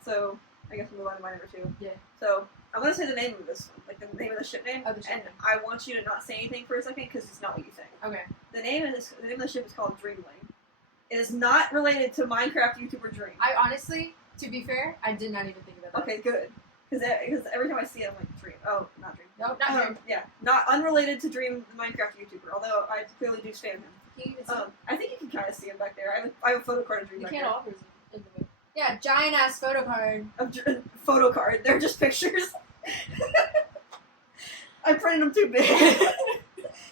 So I guess we'll move on to my number 2. Yeah. So I'm gonna say the name of this one, like the name of the ship name, and I want you to not say anything for a second because it's not what you think. Okay. The name of the ship is called Dreamling. It is not related to Minecraft YouTuber Dream. I honestly, to be fair, I did not even think about that. Okay, good. Because every time I see it, I'm like, Dream. Oh, not Dream. No, not Dream. Yeah, not unrelated to Dream, the Minecraft YouTuber, although I clearly do stand him. Can you even see I think you can kind of see him back there. I have a photo card of Dream back there. You can't always in the way. Yeah, giant-ass photo card. Photo card. They're just pictures. I printed them too big.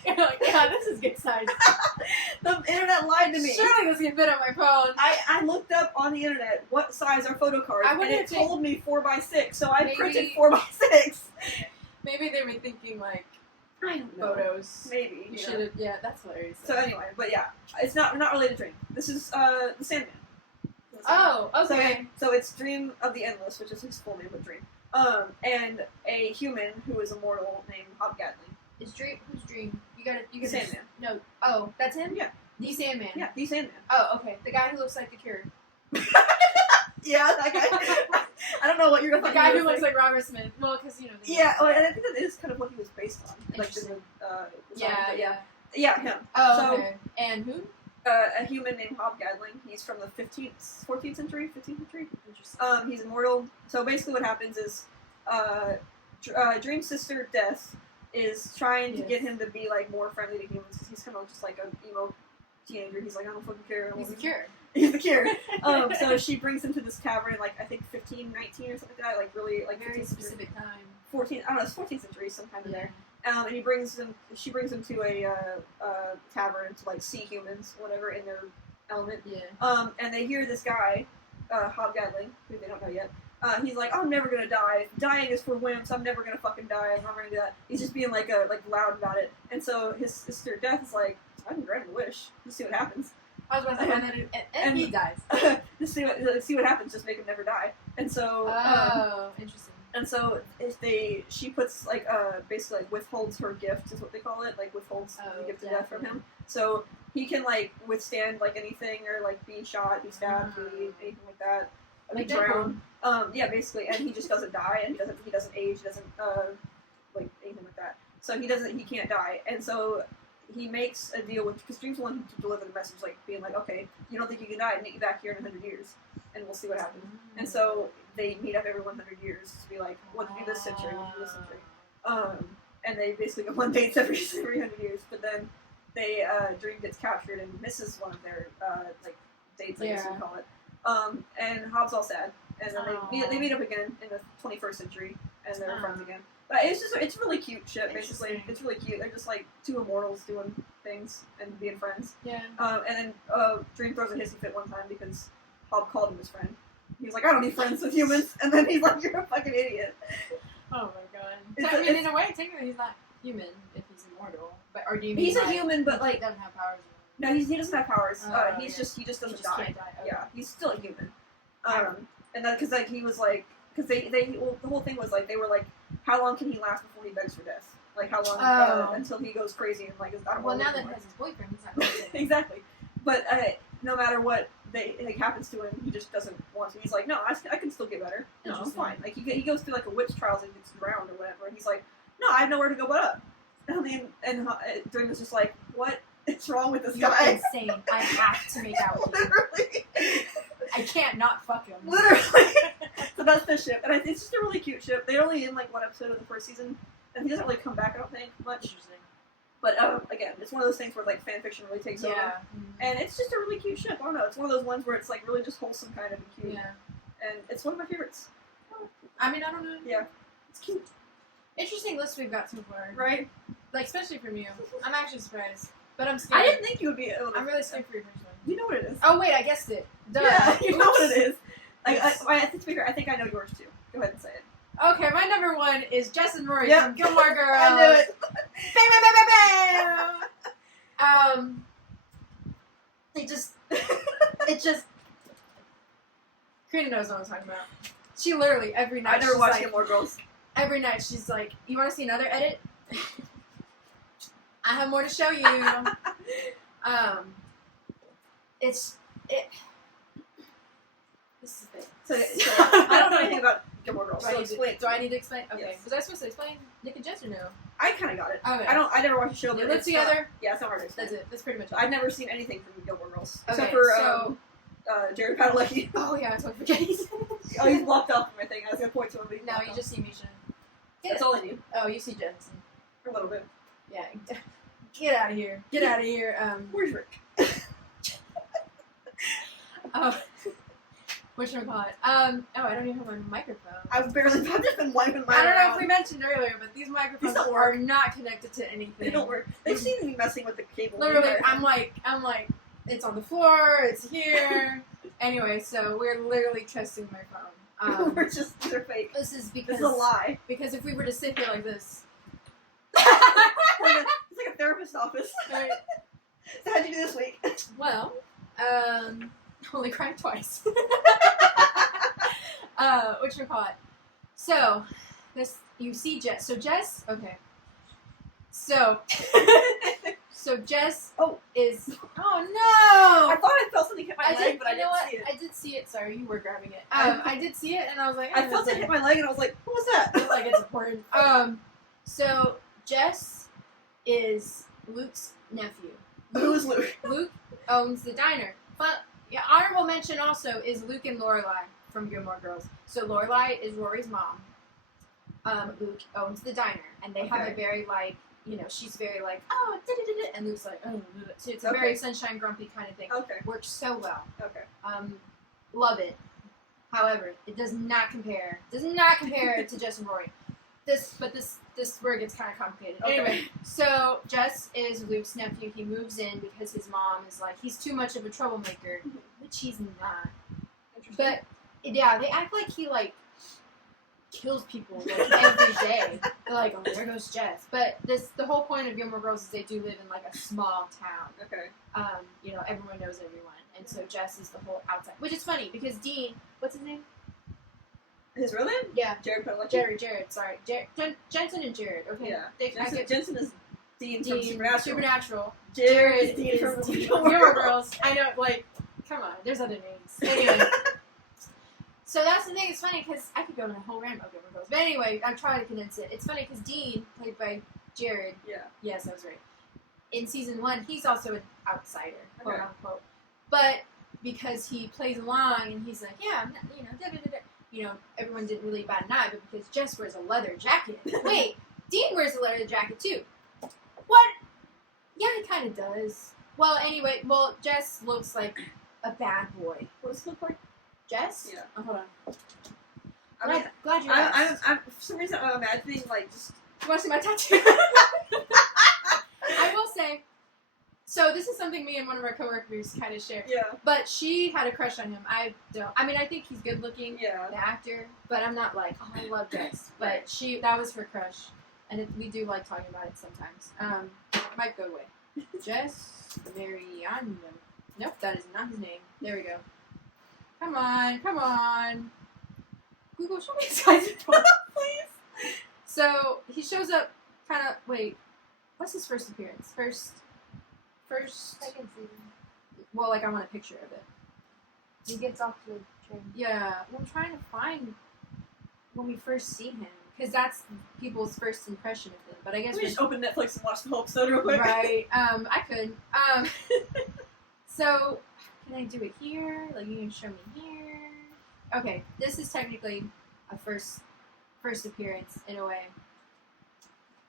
You're like, yeah, this is good size. The internet lied to me. Surely this can fit on my phone. I looked up on the internet what size are photo cards, and it told me 4x6, so I printed 4x6. Maybe they were thinking, like, I don't know. Photos. Maybe. You should have, yeah, that's hilarious. So anyway, but yeah, it's not related to Dream. This is the Sandman. Oh, okay. So it's Dream of the Endless, which is his full name, but Dream. And a human who is immortal named Hobgadling. Is Dream? Who's Dream? You gotta. Sandman. No. Oh, that's him. Yeah. The Sandman. Yeah, the Sandman. Oh, okay. The guy who looks like the Cure. Yeah, that guy. I don't know what you're gonna. The guy who looks like Robert Smith. Well, because you know. Yeah, and I think that is kind of what he was based on. Like yeah, him. Oh, okay. And who? A human named Hobgadling. He's from the 14th century. Interesting. He's immortal. So basically, what happens is, Dream's sister Death is trying to get him to be like more friendly to humans because he's kind of just like an emo teenager. He's like, I don't fucking care. He's the Cure. He's the Cure. So she brings him to this cavern in like I think 1519 or something like that. Like really like very specific time. 14. I don't know. It's 14th century sometime in there. And she brings him to a tavern to like see humans, whatever, in their element. Yeah. And they hear this guy, Hobgadling, who they don't know yet. He's like, I'm never gonna die. Dying is for wimps. I'm never gonna fucking die. I'm not gonna do that. He's just being like loud about it. And so his sister Death is like, I can grant him a wish. Let's see what happens. I was about to say, and he dies. Just see what happens. Just make him never die. And so. Interesting. And so she puts like basically like withholds her gift is what they call it, like withholds the gift of death from him. So he can like withstand like anything or like be shot, be stabbed, be anything like that. Like drown. Yeah, basically, and he just doesn't die, and he doesn't age, doesn't like anything like that. So he can't die, and so he makes a deal with, because Dream's the one to deliver the message, like being like, okay, you don't think you can die, meet you back here in 100 years, and we'll see what happens. And so they meet up every 100 years to be like, what to do this century, what to do this century. And they basically go on dates every 100 years, but then Dream gets captured and misses one of their like dates, I guess Yeah. you call it. And Hobbs all sad, and then they meet up again in the 21st century, and they're friends again. But it's really cute shit. Basically, it's really cute. They're just like two immortals doing things and being friends. Yeah. And then Dream throws a hissy fit one time because Hob called him his friend. He's like, I don't need friends with humans, and then he's like, you're a fucking idiot. Oh my god. In a way, technically, he's not human if he's immortal. But or do you mean He's a human, but like he doesn't have powers? no, he doesn't have powers. He yeah. just doesn't He just die. can't die. Okay. Yeah, he's still a human. And then because like he was like because the whole thing was like they were like how long can he last before he begs for death? Like how long until he goes crazy and like I don't Well, want now to that he has his boyfriend, he's not going to. exactly. But no matter what happens to him, he just doesn't want to. He's like, no, I can still get better. No, I'm fine. Like he goes through like a witch trials and gets drowned or whatever, and he's like, no, I have nowhere to go but up. I mean, and Dream was just like, what is wrong with this You're guy? insane. I have to make out with you. Literally. I can't not fuck him. Literally. So that's the ship, and it's just a really cute ship. They're only in like one episode of the first season, and he doesn't really come back. I don't think much. Interesting. But again, it's one of those things where like fan fiction really takes over. And it's just a really cute ship. I don't know. It's one of those ones where it's like really just wholesome kind of and cute. Yeah. And it's one of my favorites. I mean, I don't know. Yeah. It's cute. Interesting list we've got so far. Right? Like, especially from you. I'm actually surprised. But I'm scared. I didn't think you would be able to. I'm really scared for your first one. You know what it is. Oh, wait, I guessed it. Duh. Yeah, you know what it is. Like, Yes. I think I know yours too. Go ahead and say it. Okay, my number one is Jess and Rory Yep. from Gilmore Girls. I knew it. Bam, bam, bam, bam, bam. It just. Karina knows what I'm talking about. She literally every night. I never she's watched like, Gilmore Girls. Every night she's like, "You want to see another edit? I have more to show you." This is the thing. So I don't know anything about Gilmore Girls. So explain. Do I need to explain? Okay. Yes. Was I supposed to explain Nick and Jess or no? I kind of got it. Okay. I never watched the show. They But live it's together. Yeah, it's not hard to explain. That's it. That's pretty much it. I've never seen anything from Gilmore Girls Okay, except for so Jared Padalecki. oh yeah, I totally forget. Oh, he's blocked off from my thing. I was gonna point to him. But he's No, blocked you off. just see Misha. That's all I knew. Oh, you see Jensen. For a little bit. Yeah. Get out of here. Get out of here. Where's Rick? Oh. Whatchamacallit? Oh, I don't even have my microphone. I've just been wiping my. I don't know if we mentioned earlier, but these microphones These don't are work. not connected to anything. They don't work. They've seen me messing with the cable. Literally, I'm like, it's on the floor, it's here. Anyway, so we're literally trusting my phone. We're just they're fake. This is because This is a lie. Because if we were to sit here like this, It's like a therapist's office. right, So how'd you do this week? well, only cried twice. Whatchamacallit? So, this, you see Jess. So Jess, okay. So Jess is, oh no! I thought I felt something hit my leg, but I you know didn't what? see it. I did see it. Sorry, you were grabbing it. I did see it, and I was like, I felt it hit my leg, and I was like, "What was that?" like it's important. So Jess is Luke's nephew. Who is Luke? Luke owns the diner. But yeah, honorable mention also is Luke and Lorelai from Gilmore Girls. So Lorelai is Rory's mom. Luke owns the diner, and they have a very like, you know, she's very like, oh, da-da-da-da, and Luke's like, oh, so it's a very sunshine grumpy kind of thing. Okay. Works so well. Okay. Love it. However, it does not compare. To Jess and Rory. This where it gets kind of complicated. Okay. Anyway, so Jess is Luke's nephew. He moves in because his mom is like, he's too much of a troublemaker, which he's not. But yeah, they act like he like kills people like every day. They're like, oh, there goes Jess. But the whole point of Gilmore Girls is they do live in like a small town. Okay. You know, everyone knows everyone, and so Jess is the whole outside. Which is funny because Dean, what's his name? His real name? Yeah. Jared Padalecki? Jared, sorry. Jensen and Jared, okay. Yeah. Jensen is Dean from Supernatural. Jared is Dean from Gilmore Girls. I know, like, come on, there's other names. Anyway. So that's the thing, it's funny because I could go on a whole rant about Gilmore Girls. But anyway, I'm trying to condense it. It's funny because Dean, played by Jared. Yeah. Yes, I was right. In season 1, he's also an outsider, quote Okay. unquote. But because he plays along and he's like, yeah, I'm not, you know, da-da-da-da. You know, everyone didn't really bat an eye, but because Jess wears a leather jacket. Wait, Dean wears a leather jacket too. What? Yeah, he kind of does. Well, anyway, Jess looks like a bad boy. What does it look like? Jess? Yeah. Oh, hold on. I mean, Glad you asked. I'm for some reason I'm imagining like just. You want to see my tattoo? I will say, so this is something me and one of our coworkers kind of share. Yeah. But she had a crush on him. I don't. I mean, I think he's good looking, Yeah. the actor, but I'm not like, oh, I love Jess. But that was her crush, and we do like talking about it sometimes. Might go away. Jess Mariano. Nope, that is not his name. There we go. Come on. Google, show me his guy's please. So he shows up, kind of. Wait, what's his first appearance? Second season. Well, like I want a picture of it. He gets off the train. Yeah, I'm trying to find when we first see him, because that's people's first impression of him. But I guess we just open Netflix and watch the whole episode real quick. Right. I could. So can I do it here? Like you can show me here. Okay, this is technically a first appearance in a way.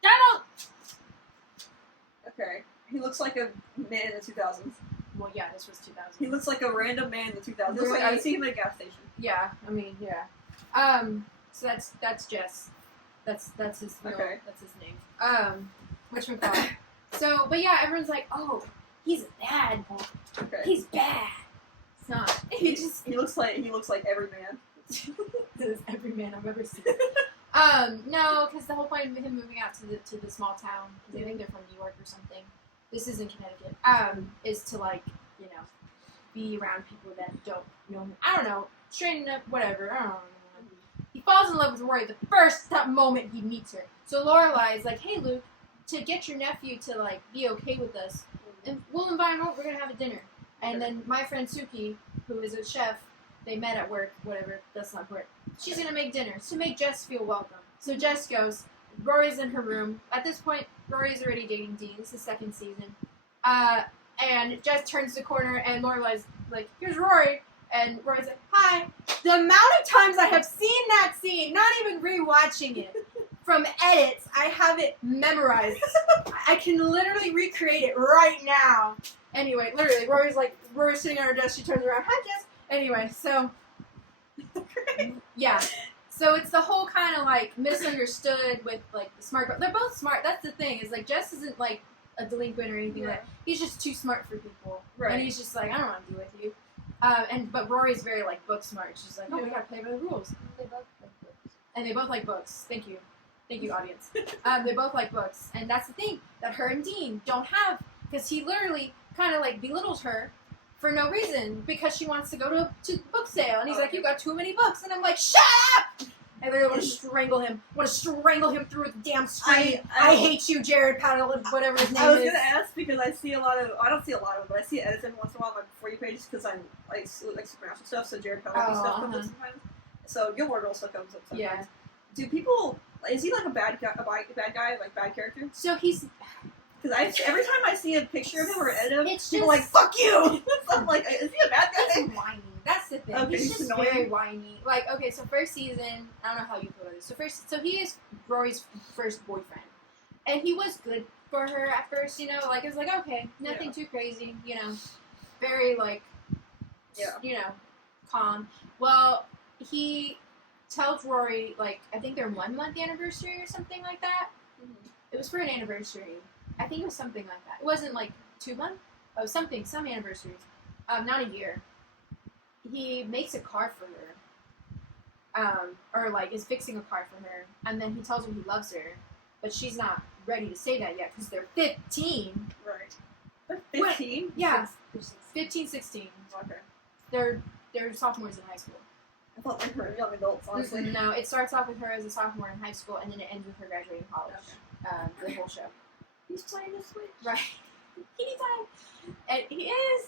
Donald. Okay. He looks like a man in the 2000s. Well, yeah, this was 2000. He looks like a random man in the 2000s. Looks like I see him at a gas station. Yeah, I mean, yeah. So that's Jess. That's his Okay. That's his name. Whatchamacallit. So, but yeah, everyone's like, oh, he's a bad boy. Okay. He's bad. It's not. He looks like every man. This is every man I've ever seen. No, because the whole point of him moving out to the small town, because I think they're from New York or something. This is in Connecticut. Is to like, you know, be around people that don't know him. I don't know, straighten up, whatever. I don't know. He falls in love with Rory the first moment he meets her. So Lorelai is like, hey Luke, to get your nephew to like be okay with us, and we'll invite him over. We're gonna have a dinner. And then my friend Suki, who is a chef, they met at work. Whatever, that's not important. She's gonna make dinner to make Jess feel welcome. So Jess goes. Rory's in her room. At this point, Rory's already dating Dean. This is second season. And Jess turns the corner, and Lorelai's like, here's Rory. And Rory's like, hi. The amount of times I have seen that scene, not even rewatching it, from edits, I have it memorized. I can literally recreate it right now. Anyway, literally, Rory's sitting on her desk, she turns around, hi Jess. Anyway, so, yeah. So it's the whole kind of like misunderstood with like the smart girl. They're both smart. That's the thing. Is like Jess isn't like a delinquent or anything like that. He's just too smart for people. Right. And he's just like, I don't want to be with you. But Rory's very like book smart. She's like, oh, we gotta play by the rules. They both like books. And they both like books. Thank you, audience. They both like books, and that's the thing that her and Dean don't have, because he literally kind of like belittles her for no reason because she wants to go to the book sale, and he's like, you got too many books, and I'm like, shut up! I literally want to strangle him. Through the damn screen. I hate you, Jared Paddle, whatever his name is. I was gonna ask because I don't see a lot of them, but I see edits every once in a while on my For You pages because I'm like supernatural stuff, so Jared Paddle stuff comes up sometimes. So Gilmore Girls stuff comes up sometimes. Yeah. Do people? Is he like a bad guy, like bad character? So he's. Because every time I see a picture of him or edit him, It's people are like, fuck you! So I'm like, is he a bad guy? He's whiny. That's the thing. Okay, he's just annoying. very whiny. Like, okay, so first season, I don't know how you feel about this. So he is Rory's first boyfriend, and he was good for her at first. You know, like it was like okay, nothing too crazy. You know, very like, you know, calm. Well, he tells Rory like I think their 1 month anniversary or something like that. Mm-hmm. It was for an anniversary. I think it was something like that. It wasn't like 2 months. Oh, some anniversaries. Not a year. He makes a car for her. Or like is fixing a car for her, and then he tells her he loves her, but she's not ready to say that yet because they're 15. Right. They're 15? Yeah. 15, 16. Okay. They're sophomores in high school. I thought they were young adults, honestly. No, it starts off with her as a sophomore in high school, and then it ends with her graduating college. Okay. The whole show. He's playing the Switch. Right. Anytime. And he is.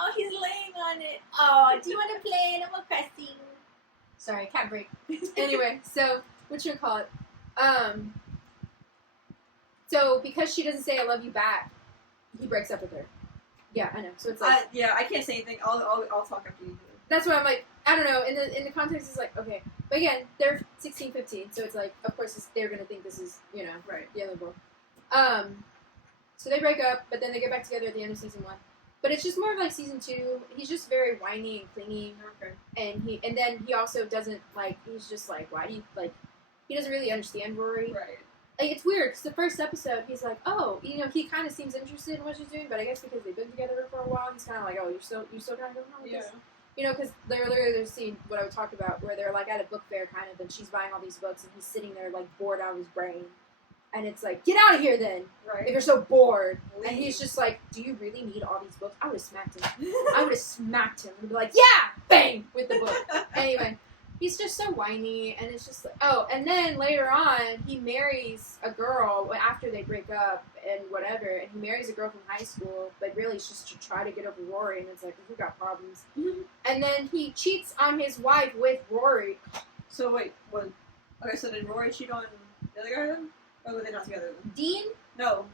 Oh, he's laying on it. Oh, do you want to play Animal Crossing? Sorry, cat break. Anyway, so whatchamacallit? So because she doesn't say I love you back, he breaks up with her. Yeah, I know. So it's like I can't say anything. I'll talk after you. That's why I'm like, I don't know. In the context, it's like okay, but again, they're 16, 15, so it's like, of course, they're gonna think this is, you know, right. the other boy. So they break up, but then they get back together at the end of season 1. But it's just more of like season 2. He's just very whiny and clingy, Okay. and then he also doesn't like. He's just like, why do you like? He doesn't really understand Rory. Right. Like, it's weird because the first episode, he's like, oh, he kind of seems interested in what she's doing, but I guess because they've been together for a while, he's kind of like, oh, you still kind of going on with this? Because they're literally there's a scene what I would talk about where they're like at a book fair kind of, and she's buying all these books, and he's sitting there like bored out of his brain, and it's like, get out of here then, Right. if you're so bored. Leave. And he's just like, do you really need all these books? I would have smacked him. I would have smacked him and be like, yeah, bang, with the book. Anyway, he's just so whiny, and it's just like, oh, and then later on, he marries a girl after they break up and whatever, and he marries a girl from high school, but really it's just to try to get over Rory, and it's like, who got problems? And then he cheats on his wife with Rory. So wait, what? Okay, so did Rory cheat on the other guy then? Or were they not together then? Dean? No,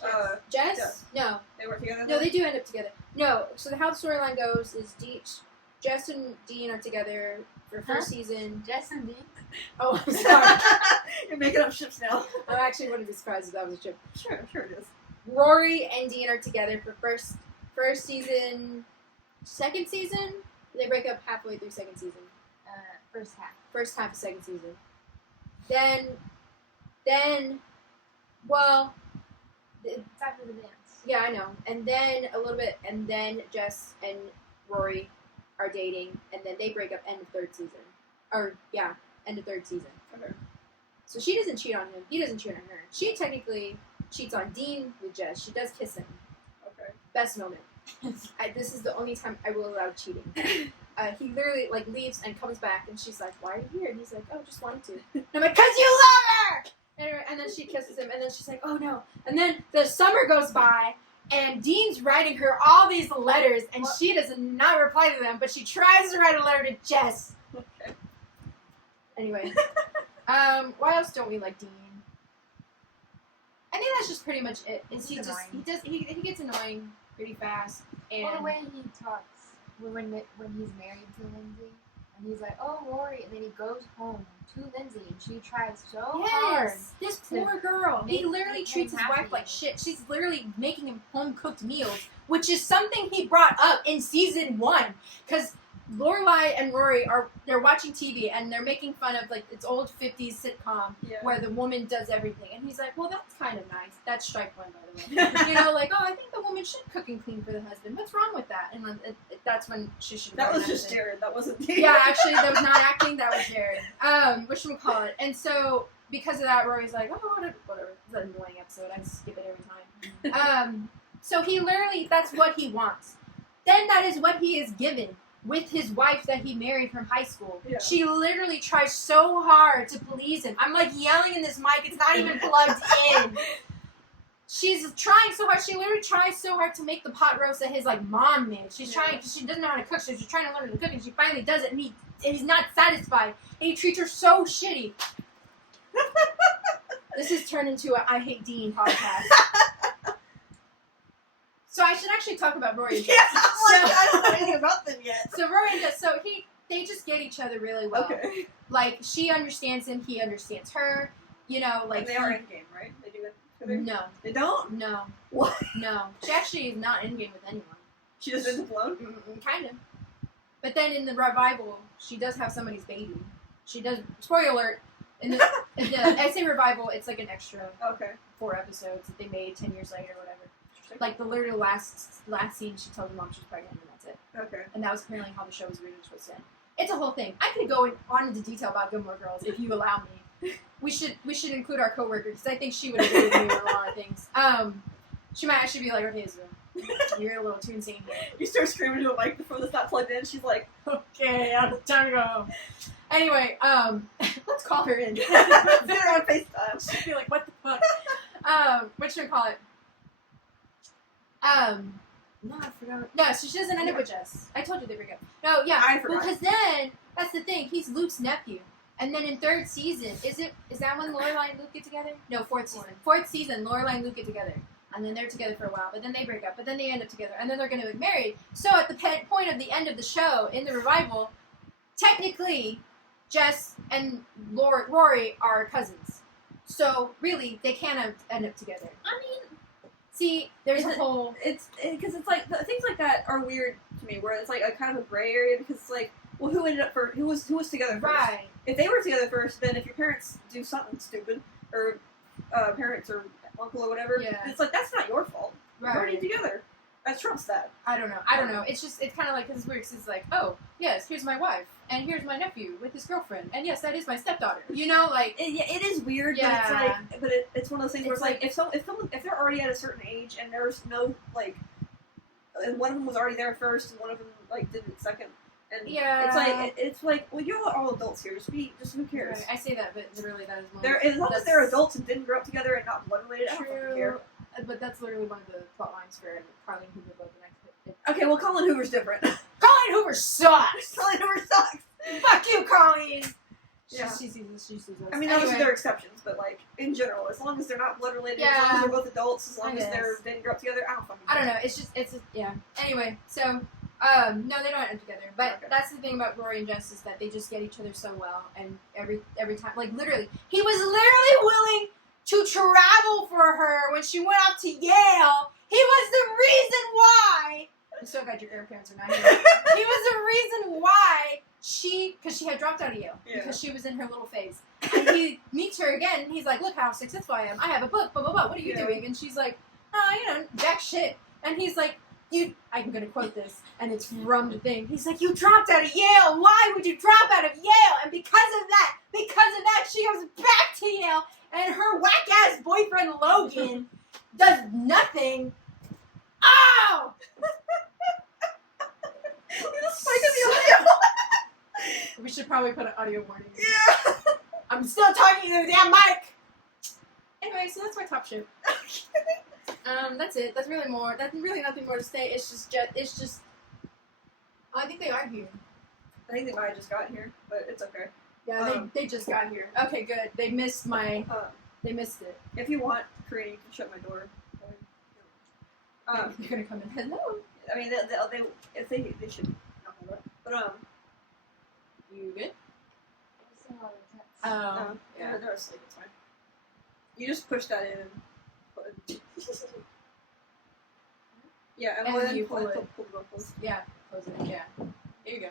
Jess? Jess. No. They weren't together then? No, they do end up together. No, so how the storyline goes is Jess and Dean are together for first season. Jess and Dean? Oh, I'm sorry. You're making up ships now. I actually wouldn't be surprised if that was a chip. Sure it is. Rory and Dean are together for first season, second season. They break up halfway through second season. First half. First half of second season. Then, well, It's after the dance. yeah, I know. And then a little bit, and then Jess and Rory are dating, and then they break up end of third season. End of third season. Okay. So she doesn't cheat on him. He doesn't cheat on her. She technically cheats on Dean with Jess. She does kiss him. Okay. Best moment. This is the only time I will allow cheating. He literally like leaves and comes back, and she's like, "Why are you here?" And he's like, "Oh, just wanted to." And I'm like, "Cause you love her." And then she kisses him, and then she's like, "Oh no!" And then the summer goes by, and Dean's writing her all these letters, and she does not reply to them, but she tries to write a letter to Jess. Okay. Anyway, why else don't we like Dean? I think that's just pretty much it. Is he gets annoying pretty fast, and Well, the way he talks when he's married to Lindsay, and he's like, "Oh, Rory," and then he goes home to Lindsay, and she tries so hard. This poor girl. He literally make treats him his wife happy. like shit. She's literally making him home cooked meals, which is something he brought up in season 1, because Lorelai and Rory they're watching TV and they're making fun of like it's old 50s sitcom where the woman does everything, and he's like, well, that's kind of nice. That's strike one, by the way. Like, oh, I think the woman should cook and clean for the husband. What's wrong with that? And that's when she should. That was just Jared. That wasn't Dean. Yeah, actually, that was not acting. That was Jared. Whatchamacallit. And so because of that, Rory's like, oh, whatever. It's an annoying episode. I skip it every time. So he literally, that's what he wants. Then that is what he is given with his wife that he married from high school. Yeah. She literally tries so hard to please him. I'm like yelling in this mic. It's not even plugged in. She's trying so hard. She literally tries so hard to make the pot roast that his like mom made. She's trying because she doesn't know how to cook. So she's trying to learn how to cook, and she finally does it. And he's not satisfied. And he treats her so shitty. This has turned into a I Hate Dean podcast. So I should actually talk about Rory and Jess. I don't know anything about them yet. So Rory and Jess, they just get each other really well. Okay. Like, she understands him, he understands her. Like, And they are in game, right? They do it together? No. They don't? No. What? No. She actually is not in game with anyone. She just isn't alone? Kind of. But then in the revival, she does have somebody's baby. She does. Spoiler alert. I say revival, it's like an extra Okay. 4 episodes that they made 10 years later or whatever. Like the literally last scene, she told her mom she was pregnant, and that's it. Okay. And that was apparently how the show was originally supposed to end. It's a whole thing. I could go on into detail about Gilmore Girls if you allow me. We should include our coworker because I think she would agree with me on a lot of things. She might actually be like, okay, so you're a little too insane here. You start screaming to a mic before that's not plugged in. She's like, Okay, time to go home. Anyway, let's call her in. get her on FaceTime. She'd be like, what the fuck? What should I call it? No, I forgot. No, so she doesn't end up with Jess. I told you they break up. No, yeah, I forgot. Because then that's the thing. He's Luke's nephew, and then in 3rd season, is that when Lorelai and Luke get together? No, 4th season. 4th season, Lorelai and Luke get together, and then they're together for a while. But then they break up. But then they end up together, and then they're going to get married. So at the point of the end of the show in the revival, technically, Jess and Rory are cousins. So really, they can't end up together. I mean, See, there's a Is it- whole. It's because it's like things like that are weird to me, where it's like a kind of a gray area because it's like, well, who ended up first? Who was together first? Right. If they were together first, then if your parents do something stupid, or parents or uncle or whatever, Yeah. it's like that's not your fault. You're already Right. together. I trust that. I don't know. It's just, it's kind of like, because it's weird, 'cause it's like, oh, yes, here's my wife, and here's my nephew with his girlfriend, and yes, that is my stepdaughter. You know, like, It is weird, Yeah. but it's one of those things where it's like if they're already at a certain age and there's no like, and one of them was already there first and one of them like did it second, and Yeah. it's like well, you're all adults here, just who cares? right, I say that, but literally that is one They're as long as they're adults and didn't grow up together and not blood related, I don't fucking care. True. But that's literally one of the plot lines for Carlene Hoover Book, the next book. Okay, well, Colin Hoover's different. Colleen Hoover sucks! Colin Hoover sucks. Fuck you, Colleen! Yeah. She sees us. I mean, obviously there are exceptions, but like in general, as long as they're not blood related, as long as they're both adults, as long as they didn't grow up together, I don't fucking care. I don't know. It's just yeah. Anyway, so no, they don't end together. But Okay. that's the thing about Rory and Jess is that they just get each other so well, and every time, like literally, he was literally willing to travel for her when she went off to Yale. He was the reason why. I'm so glad your grandparents are not here. He was the reason why because she had dropped out of Yale because she was in her little phase. And he meets her again, and he's like, "Look how successful I am. I have a book. Blah blah blah. What are you doing?" And she's like, "Oh, jack shit." And he's like, I'm gonna quote this, and it's from the thing. He's like, "You dropped out of Yale. Why would you drop out of Yale?" And because of that, she goes back to Yale, and her whack ass boyfriend Logan does nothing. Oh! The spike in the audio. We should probably put an audio warning. Yeah. I'm still talking to the damn mic. Anyway, so that's my top ship. That's it. That's really nothing more to say. It's just. I think they are here. I think they might have just got here, but it's okay. Yeah, they just got here. Okay, good. They missed They missed it. If you want, Karina, you can shut my door. You're gonna come in. Hello. I mean, they should not hold up. But You good? I saw the text. yeah, they're asleep. It's fine. You just push that in and put it. Yeah, and And then you pull pull the it. door closed. Yeah. Close it. Yeah. Here you go.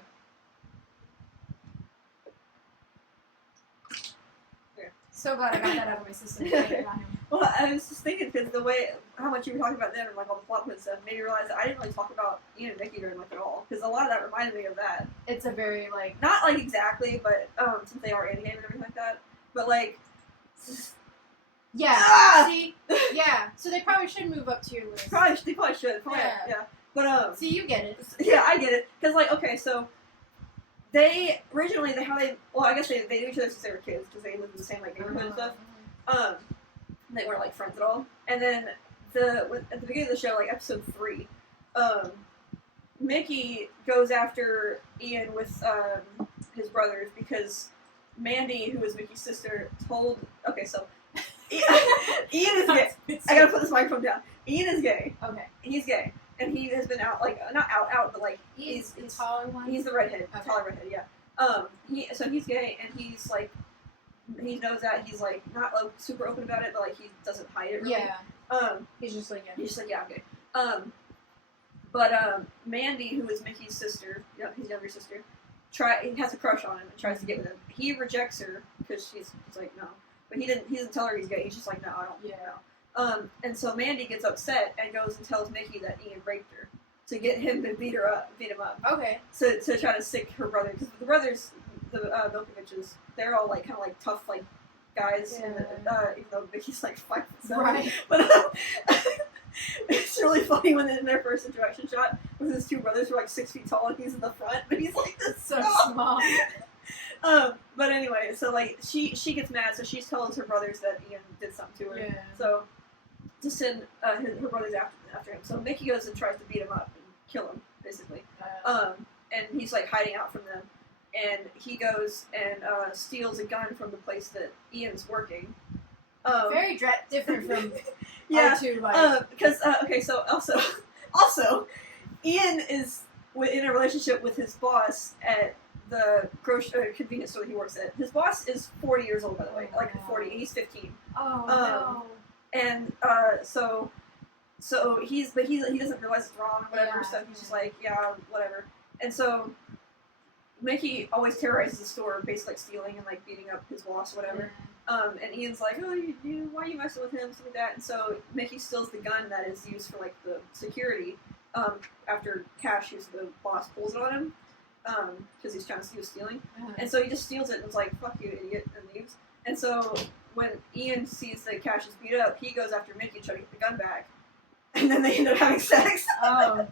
Yeah. So glad I got that out of my system. Got him. Well, I was just thinking because how much you were talking about them and like all the plot points stuff made me realize that I didn't really talk about Ian and Mykha very much at all because a lot of that reminded me of that. It's a very like. Not like exactly, but since they are in game and everything like that, but like. Yeah. Ah! See. Yeah. So they probably should move up to your list. They probably should. Yeah. But See, you get it. yeah, I get it. Because like, okay, so they originally I guess they knew each other since they were kids because they lived in the same like neighborhood and stuff. They weren't like friends at all. And then at the beginning of the show, like episode 3, Mickey goes after Ian with his brothers because Mandy, who is Mickey's sister, told. Okay, so. Ian is gay. I gotta put this microphone down. Ian is gay. Okay. He's gay, and he has been out not out, but like He's the taller one. he's the redhead, Okay. taller redhead. Yeah. So he's gay, and he's like he knows that he's like not like super open about it, but like he doesn't hide it. Really. Yeah. He's just like He's just like yeah, I'm gay. But Mandy, who is Mickey's sister, his younger sister, he has a crush on him and tries to get with him. He rejects her because he's like no. But he doesn't tell her he's gay. He's just like, no, I don't. Yeah. And so Mandy gets upset and goes and tells Mickey that Ian raped her to get him to beat him up. Okay. So to try to sick her brother because the brothers, the Milkoviches, they're all like kind of like tough like guys, Yeah. and even though Mickey's like 5'7". Right. But it's really funny when in their first introduction shot with his two brothers who are like 6 feet tall and he's in the front, but he's like this So small. small. But anyway, so like she gets mad, so she tells her brothers that Ian did something to her. Yeah. So to send her brothers after him. So Mickey goes and tries to beat him up and kill him, basically. And he's like hiding out from them. And he goes and steals a gun from the place that Ian's working. Very different from yeah. our two, like. Because okay, so also, Ian is in a relationship with his boss at the convenience store that he works at. His boss is 40 years old, by the way, like 40. He's 15. Oh no. And so so he doesn't realize it's wrong or whatever. Yeah. So he's just like, yeah, whatever. And so Mykha always terrorizes the store, basically like stealing and like beating up his boss or whatever. And Ian's like, oh, why are you messing with him? Something like that. And so Mykha steals the gun that is used for like the security. After Cash, who's the boss, pulls it on him, because he's trying to steal stealing. And so he just steals it and is like, fuck you, idiot, and leaves. And so when Ian sees that Cash is beat up, he goes after Mykha to try to get the gun back. And then they end up having sex. Oh.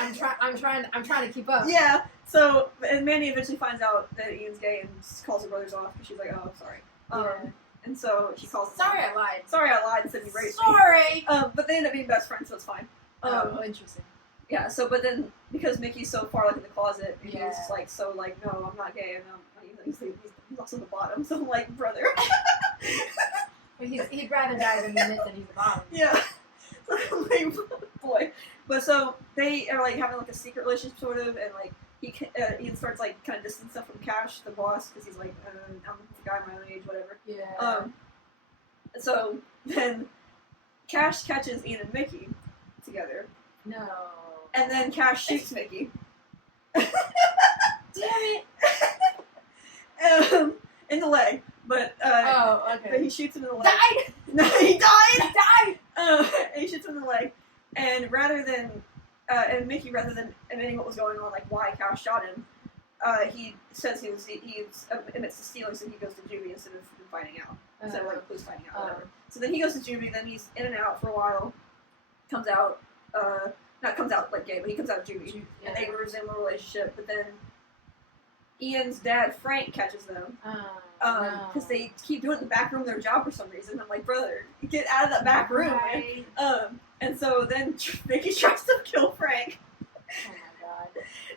I'm trying to keep up. Yeah. So, and Mandy eventually finds out that Ian's gay and calls her brothers off because she's like, oh, I'm sorry. Yeah. And so she calls them Sorry, off. I lied. Sorry, I lied and said you raped me. Sorry. But they end up being best friends, so it's fine. Oh, interesting. Yeah, so, but then, because Mickey's so far, like, in the closet, he's Yeah. just like, so, like, no, I'm not gay, and he's also the bottom, so I'm like, brother. But he'd rather die than admit that he's the bottom. Yeah. So I'm like, boy. But so, they are, like, having, like, a secret relationship, sort of, and, like, Ian starts, like, kind of distancing stuff from Cash, the boss, because he's like, I'm a guy my own age, whatever. Yeah. So, then, Cash catches Ian and Mickey together. No. And then Cash shoots Mickey. Damn it. In the leg, but Oh, okay. but he shoots him in the leg. Died. No, he died. Died. And he shoots him in the leg, and rather than and Mickey, rather than admitting what was going on, like why Cash shot him, he says he admits to stealing, so he goes to juvie instead of finding out, instead of like police finding out, whatever. So then he goes to juvie, then he's in and out for a while, comes out, not comes out like gay, but he comes out of juvie, and they resume a relationship, but then Ian's dad, Frank, catches them. Because they keep doing it in the back room of their job for some reason. I'm like, brother, get out of that back room. Right. And so then Mickey tries to kill Frank. Oh my god.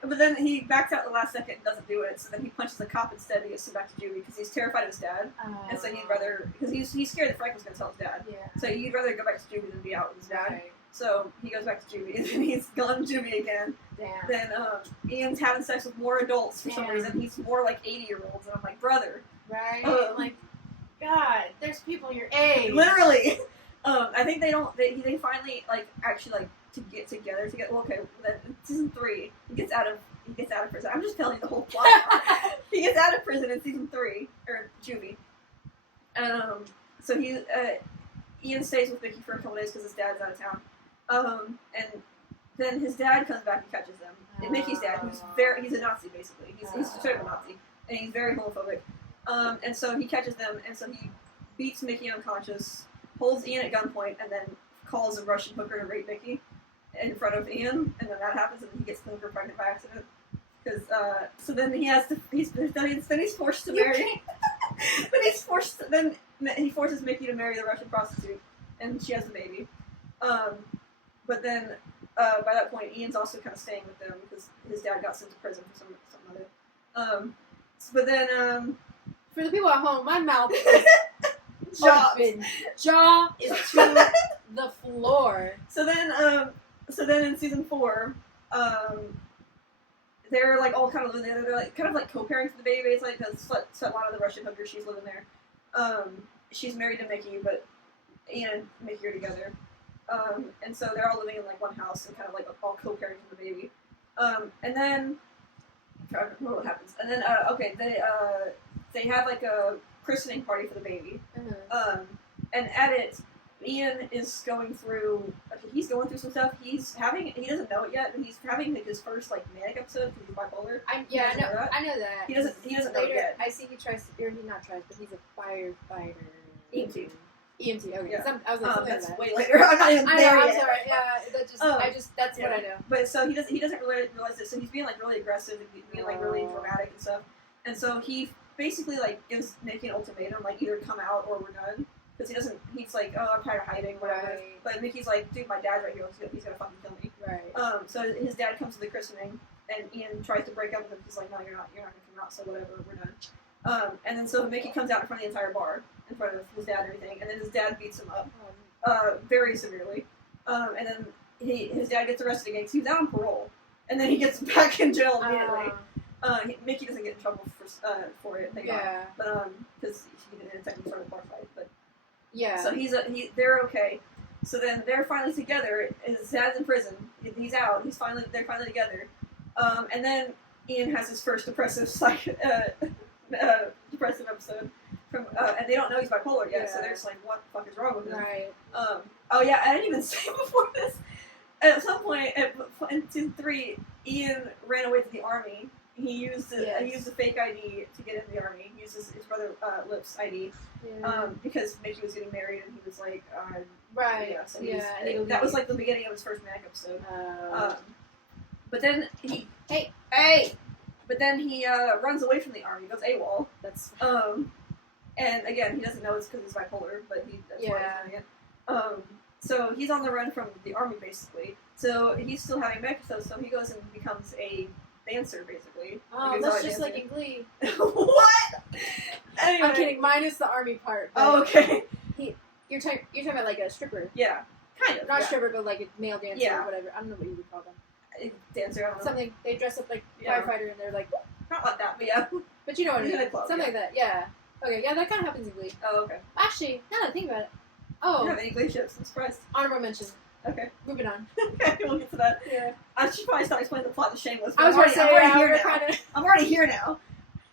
But then he backs out the last second and doesn't do it. So then he punches the cop instead and gets sent back to juvie because he's terrified of his dad. And so he'd rather, because he's scared that Frank was going to tell his dad. Yeah. So he'd rather go back to juvie than be out with his dad. Right. So he goes back to juvie and then he's gone to juvie again. Damn. Then Ian's having sex with more adults for some Damn. reason. He's more like 80-year-olds. And I'm like, brother. Right? Like, God, there's people your age. Literally. I think they finally like actually like to get together. Well, okay, then season 3 he gets out of prison. I'm just telling you the whole plot. He gets out of prison in season 3 or juvie. So Ian stays with Mickey for a couple days because his dad's out of town. And then his dad comes back and catches them. And Mickey's dad, he's a Nazi basically. He's sort of a Nazi, and he's very homophobic. And so he catches them, and so he beats Mickey unconscious, holds Ian at gunpoint, and then calls a Russian hooker to rape Mickey in front of Ian, and then that happens, and then he gets the hooker pregnant by accident. Because so then he's forced to marry. Then he forces Mickey to marry the Russian prostitute, and she has the baby. But then by that point, Ian's also kind of staying with them because his dad got sent to prison for something other. But then For the people at home, my mouth is Jaw open. Jaw is to the floor. So then in season 4, they're like all kind of living there. They're like kind of like co-parenting for the baby. It's like Svetlana, the Russian hooker, she's living there. She's married to Mickey, but Ian and Mickey are together. And so they're all living in like one house and kind of like all co-parenting for the baby. And then I'm trying to remember what happens. And then they have like a christening party for the baby. And at it, Ian is going through. He's going through some stuff. He doesn't know it yet, but he's having like his first like manic episode because he's bipolar. I know that. He doesn't know it Later, yet. I see he not tries, but he's a firefighter. EMT. EMT. Okay. Yeah. I was like, something That's like that. way later. I'm not even I there know. yet. I'm sorry. Yeah. That's what I know. But so he doesn't really realize this. So he's being like really aggressive and being like really dramatic and stuff. And so he basically like gives Mickey an ultimatum, like either come out or we're done. Because he's like, oh, I'm tired of hiding, whatever. Right. But Mickey's like, dude, my dad's right here. He's gonna fucking kill me. Right. So his dad comes to the christening, and Ian tries to break up with him. He's like, no, you're not gonna come out. So whatever, we're done. And then so Mickey comes out in front of the entire bar, in front of his dad and everything, and then his dad beats him up, very severely. And then his dad gets arrested again because he was out on parole, and then he gets back in jail immediately. Mickey doesn't get in trouble for it, thank God. But because he didn't technically start a bar fight, but yeah. so they're okay. So then they're finally together. His dad's in prison. He's out. They're finally together. And then Ian has his first depressive depressive episode from, and they don't know he's bipolar yet. So they're just like, what the fuck is wrong with him? Right. Oh yeah, I didn't even say before this. At some point in season 3, Ian ran away to the army. He used a fake ID to get in the army. He used his brother Lip's ID because Mykha was getting married, and he was like, right. Yeah, so that was like the beginning of his first Manic episode. But then he runs away from the army. He goes AWOL. That's and again, he doesn't know it's because he's bipolar, but that's why he's doing it. So he's on the run from the army, basically. So he's still having Mykha episodes, so he goes and becomes a dancer, basically. Oh, that's just like in Glee. What? Anyway. I'm kidding, minus the army part. Oh, okay. You're talking about like a stripper. Yeah, kind of. Not stripper, but like a male dancer or whatever. I don't know what you would call them. Dancer, I don't know. Something, they dress up like firefighter and they're like... Not like that, but yeah. But you know what I mean. Club, Something like that, yeah. Okay, yeah, that kind of happens in Glee. Oh, okay. Actually, now that I think about it... Oh. You have any Glee ships? I'm surprised. Honorable mention. Okay. Moving on. Okay, we'll get to that. Yeah. I should probably start explaining the plot to Shameless. I was going to say, I'm already here now.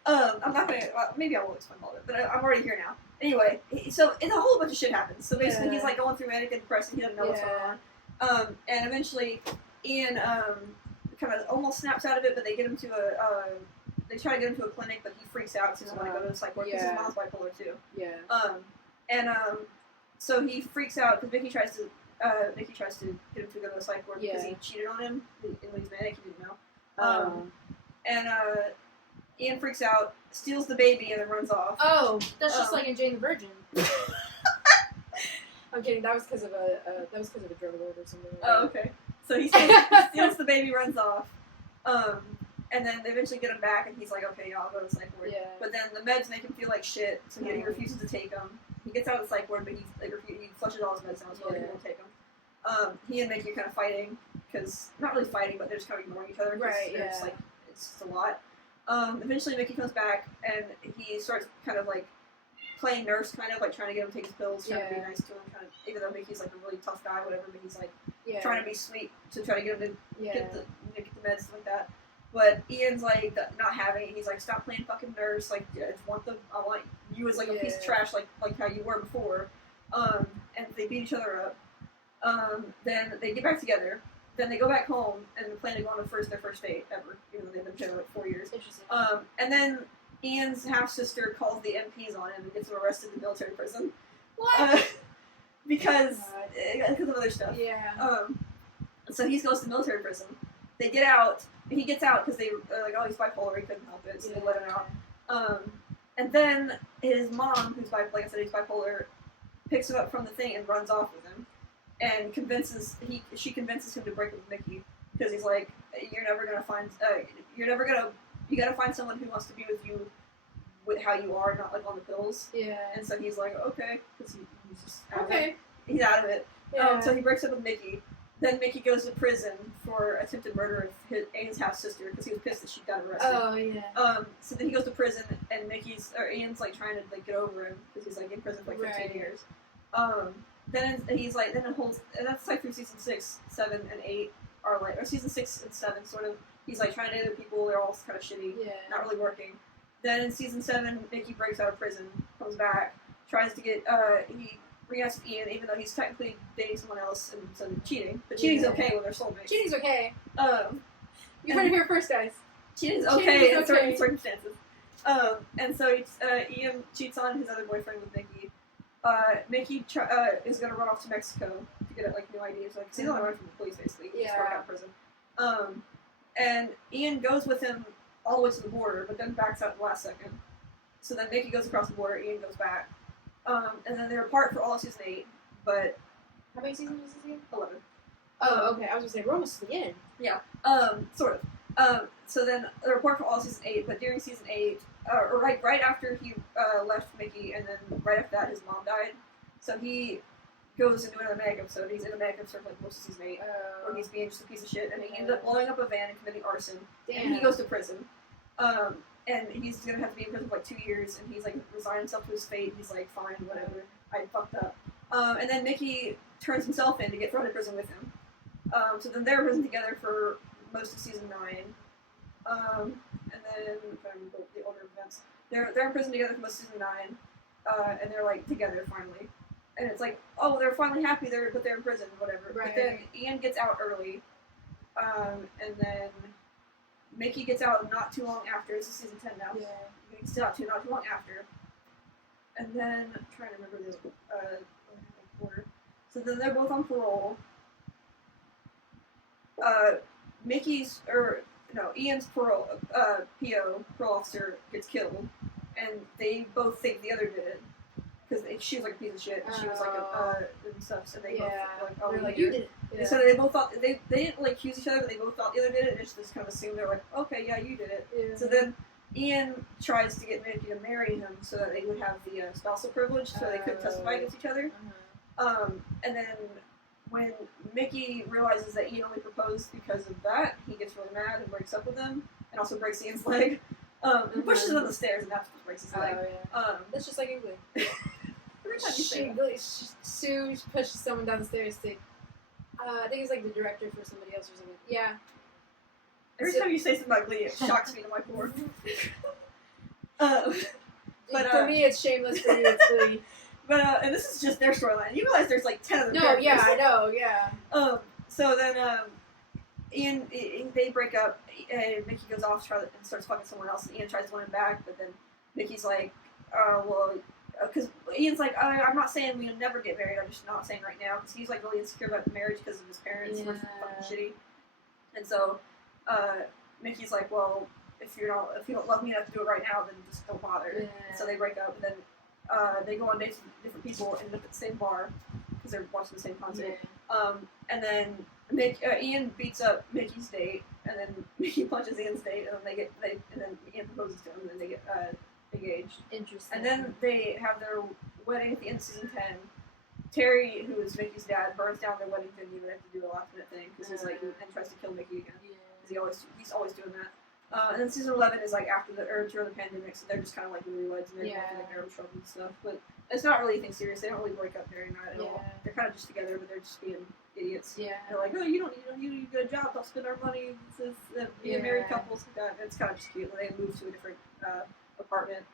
I'm not going to... maybe I won't explain all of it, but I'm already here now. Anyway, so a whole bunch of shit happens. So basically, he's like going through manic and depressed, and he doesn't know what's going on. And eventually, Ian kind of almost snaps out of it, but they get him to they try to get him to a clinic, but he freaks out, so he doesn't want to go to the psych ward because his mom's bipolar too. Yeah. So he freaks out because Mykha tries to get him to go to the psych ward because he cheated on him when he's manic. He didn't know. And Ian freaks out, steals the baby, and then runs off. Oh, that's just like in Jane the Virgin. I'm kidding. That was because of a drug lord or something. Oh, okay. So he steals the baby, runs off, and then they eventually get him back, and he's like, "Okay, yeah, I'll go to the psych ward." Yeah. But then the meds make him feel like shit, so he refuses to take them. He gets out of the psych ward, but he flushes all his meds down, so he won't take them. He and Mykha are kind of fighting, because not really fighting, but they're just kind of ignoring each other. Right. They're just like, it's just a lot. Eventually, Mykha comes back, and he starts kind of like playing nurse, kind of like trying to get him to take his pills, trying to be nice to him, kind of, even though Mickey's like a really tough guy, whatever, but he's like trying to be sweet to try to get him to get the meds, stuff like that. But Ian's like not having it. He's like, stop playing fucking nurse. Like, I want you as like a piece of trash, like how you were before. And they beat each other up. Then they get back together. Then they go back home and plan to go on their first date ever, even though they've been together like 4 years. Interesting. And then Ian's half-sister calls the MPs on him and gets him arrested in military prison. What? Because of other stuff. Yeah. So he goes to military prison. They get out. He gets out because they're like, oh, he's bipolar. He couldn't help it, so they let him out. And then his mom, who's like I said, he's bipolar, picks him up from the thing and runs off with him, and she convinces him to break up with Mykha because he's like, you gotta find someone who wants to be with you with how you are, not like on the pills. Yeah. And so he's like, okay, because he's just out of it. He's out of it. Yeah. So he breaks up with Mykha. Then Mykha goes to prison for attempted murder of Ian's half-sister because he was pissed that she got arrested. Oh, yeah. So then he goes to prison, and Ian's like trying to like get over him because he's like in prison for like 15 years. Then he's like, and that's like through season 6, 7, and 8 are like, or season 6 and 7 sort of. He's like trying to date other people, they're all kind of shitty, not really working. Then in season 7, Mykha breaks out of prison, comes back, tries to get, he reunites with Ian, even though he's technically dating someone else and so cheating. But cheating's okay when they're soulmates. Cheating's okay. You heard it here first, guys. Cheating's okay in certain circumstances. And so Ian cheats on his other boyfriend with Mykha. Mykha is going to run off to Mexico to get like new ideas, because he's on the run from the police basically. He's broke out of prison. And Ian goes with him all the way to the border, but then backs out at the last second. So then Mykha goes across the border, Ian goes back. And then they're apart for all of season 8, but... How many seasons was this again? 11. Oh, okay. I was going to say, we're almost to the end. Yeah. Sort of. So then they're apart for all of season 8, but during season 8, or right after he left Mykha, and then right after that his mom died, so he goes into another Manic episode. He's in a Manic episode for like most of season 8, where he's being just a piece of shit, and he ends up blowing up a van and committing arson. Damn. And he goes to prison. And he's gonna have to be in prison for like 2 years, and he's like resigned himself to his fate. He's like, fine, whatever, I fucked up. And then Mykha turns himself in to get thrown in prison with him. So then they're in prison together for most of season 9. And then I'm trying to remember the order of events. They're in prison together for most of season 9, and they're like together finally. And it's like, oh, they're finally happy, but they're in prison, whatever. Right. But then Ian gets out early, and then Mykha gets out not too long after. This is season 10 now. Yeah. He gets out not too long after. And then I'm trying to remember the order. So then they're both on parole. Ian's parole officer gets killed, and they both think the other did it because she was like a piece of shit, and she was like and stuff. So they both like, oh, they're like, you you did it. Yeah. So they both thought they didn't like accuse each other, but they both thought the other did it, and just kind of assumed they're like, okay, yeah, you did it. Yeah. So then Ian tries to get Mykha to marry him so that they would have the spousal privilege, so they couldn't testify against each other. And then when Mykha realizes that Ian only proposed because of that, he gets really mad and breaks up with him, and also breaks Ian's leg. He pushes him on the stairs, and that's what breaks his leg. Yeah. That's just like England. Every time you say Sue pushes someone down the stairs to, I think it's like the director for somebody else or something. Yeah. every time you say something about Glee, it shocks me to my core. But for me, it's Shameless. For you, it's Glee. But and this is just their storyline. You realize there's like 10 of them. No, yeah, I know, yeah. So then Ian, they break up, and Mykha goes off and starts fucking someone else, and Ian tries to win him back, but then Mickey's like, because Ian's like, I'm not saying we'll never get married, I'm just not saying right now, because he's like really insecure about marriage because of his parents who are fucking shitty. And so Mickey's like, well, if you don't love me enough to do it right now, then just don't bother. Yeah. And so they break up, and then they go on dates with different people and end up at the same bar because they're watching the same concert. Yeah. And then Ian beats up Mickey's date, and then Mickey punches Ian's date, and then and then Ian proposes to him, and then they get engaged. Interesting. And then they have their wedding at the end of season 10. Terry, who is Mickey's dad, burns down their wedding venue, and they have to do a last minute thing because he's like and tries to kill Mickey again because he's always doing that. And then season 11 is like during the pandemic, so they're just kind of like newlyweds and they're in like marriage trouble and stuff. But it's not really anything serious. They don't really break up very much at all. They're kind of just together, but they're just being idiots. Yeah. They're like, oh, you do a good job. Don't spend our money. Be a married couple. It's kind of just cute. They move to a different apartment.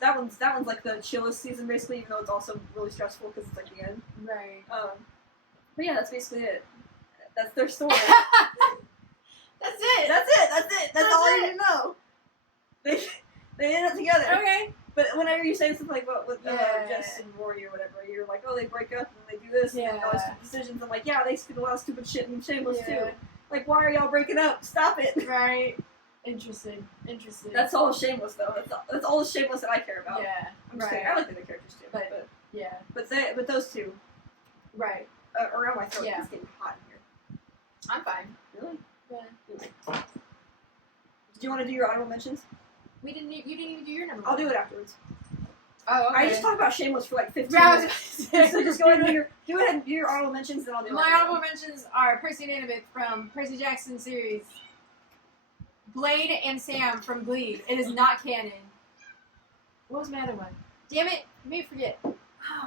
That one's like the chillest season basically, even though it's also really stressful because it's like the end. Right. But yeah, that's basically it. That's their story. That's it. That's all you need to know. They end up together. Okay. But whenever you say something like what with Jess and Rory or whatever, you're like, oh, they break up and they do this and they make all these stupid decisions. I'm like, yeah, they spend a lot of stupid shit in Shameless too. Like, why are y'all breaking up? Stop it. Right. Interesting. That's all Shameless though. That's all the Shameless that I care about. Yeah. I'm just kidding. I like the other characters too. But yeah. But those two. Right. Around my throat. It's getting hot in here. I'm fine. Really? Yeah. Do you want to do your honorable mentions? You didn't even do your number. I'll do it afterwards. Oh, okay. I just talked about Shameless for like 15 minutes. So just go ahead and do your honorable mentions, then I'll do my honorable mentions are Percy and Annabeth from Percy Jackson series. Blaine and Sam from Glee. It is not canon. What was my other one? Damn it! I may forget.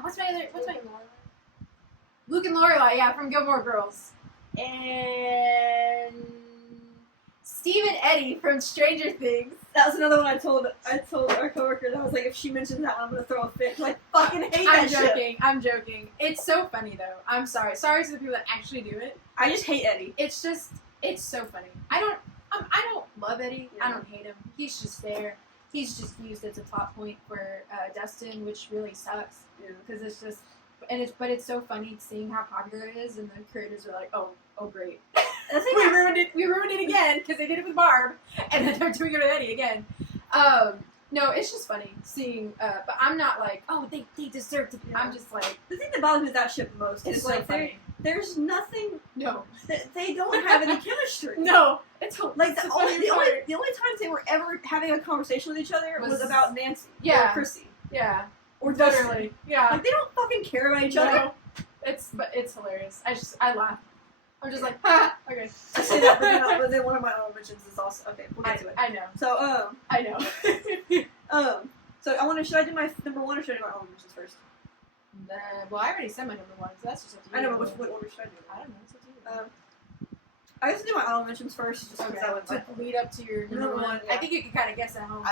What's my Luke and Lorelai, yeah, from Gilmore Girls. And Steve and Eddie from Stranger Things. That was another one I told our coworker. That I was like, if she mentions that one, I'm gonna throw a fit. I fucking hate that shit. I'm joking. It's so funny though. I'm sorry. Sorry to the people that actually do it. I just hate Eddie. It's so funny. I don't love Eddie. Yeah. I don't hate him. He's just there. He's just used as a plot point for Dustin, which really sucks. Because it's just, but it's so funny seeing how popular it is, and the creators are like, oh great. We ruined it again because they did it with Barb, and then they're doing it with Eddie again. No, it's just funny seeing. But I'm not like, oh, they deserve to. Yeah. I'm just like, the thing that bothers me with that ship the most is so like funny. There's nothing. No, they don't have any chemistry. No, it's like the only times they were ever having a conversation with each other was about Nancy. Or Chrissy. Yeah. Or Dustin. Literally. Yeah. Like they don't fucking care about each other. It's hilarious. I laugh. I'm just like, ha. Okay. I say that, but then one of my honorable mentions is also okay. We'll get to it. I know. So I know. So should I do my number one or should I do my honorable mentions first? Well, I already said my number 1, so that's just up to you. I know, but what order should I do? I don't know. It's up to you. I guess I'll do my honorable mentions first, just because that would to lead up to your number 1. Yeah. I think you can kind of guess at home.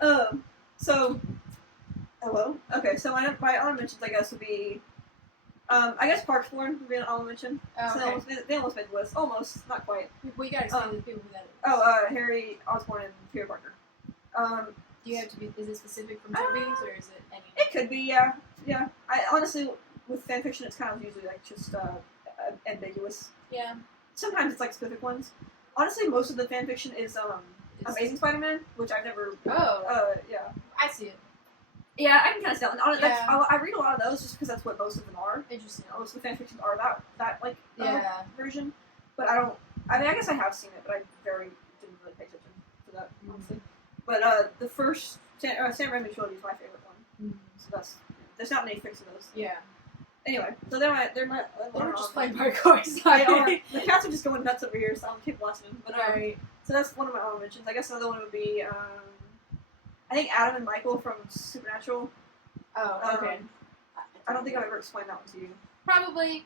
Yeah. So, hello. Okay, so my honorable mentions, I guess, would be, I guess Parks Born would be an honorable mention. Oh, So they almost made the list. Almost, not quite. Well, you gotta explain to the people who that is. Harry Osborn and Peter Parker. Do you have to be? Is it specific from movies or is it any? It could be, yeah. I honestly, with fanfiction, it's kind of usually like just ambiguous. Yeah. Sometimes it's like specific ones. Honestly, most of the fanfiction is Amazing Spider-Man, which I've never. Oh. Yeah. I see it. Yeah, I can kind of tell. Yeah. I read a lot of those just because that's what most of them are. Interesting. Most of the fanfictions are that like version. But I guess I have seen it, but I didn't really pay attention to that honestly. But the first Sam Raimi trilogy is my favorite one. So there's not many fix of those. Yeah. Anyway, so they're my. We're just playing parkour. They are. The cats are just going nuts over here, so I'll keep watching. But Alright. So that's one of my honorable mentions. I guess another one would be I think Adam and Michael from Supernatural. Oh, okay. I don't think I've ever explained that one to you. Probably.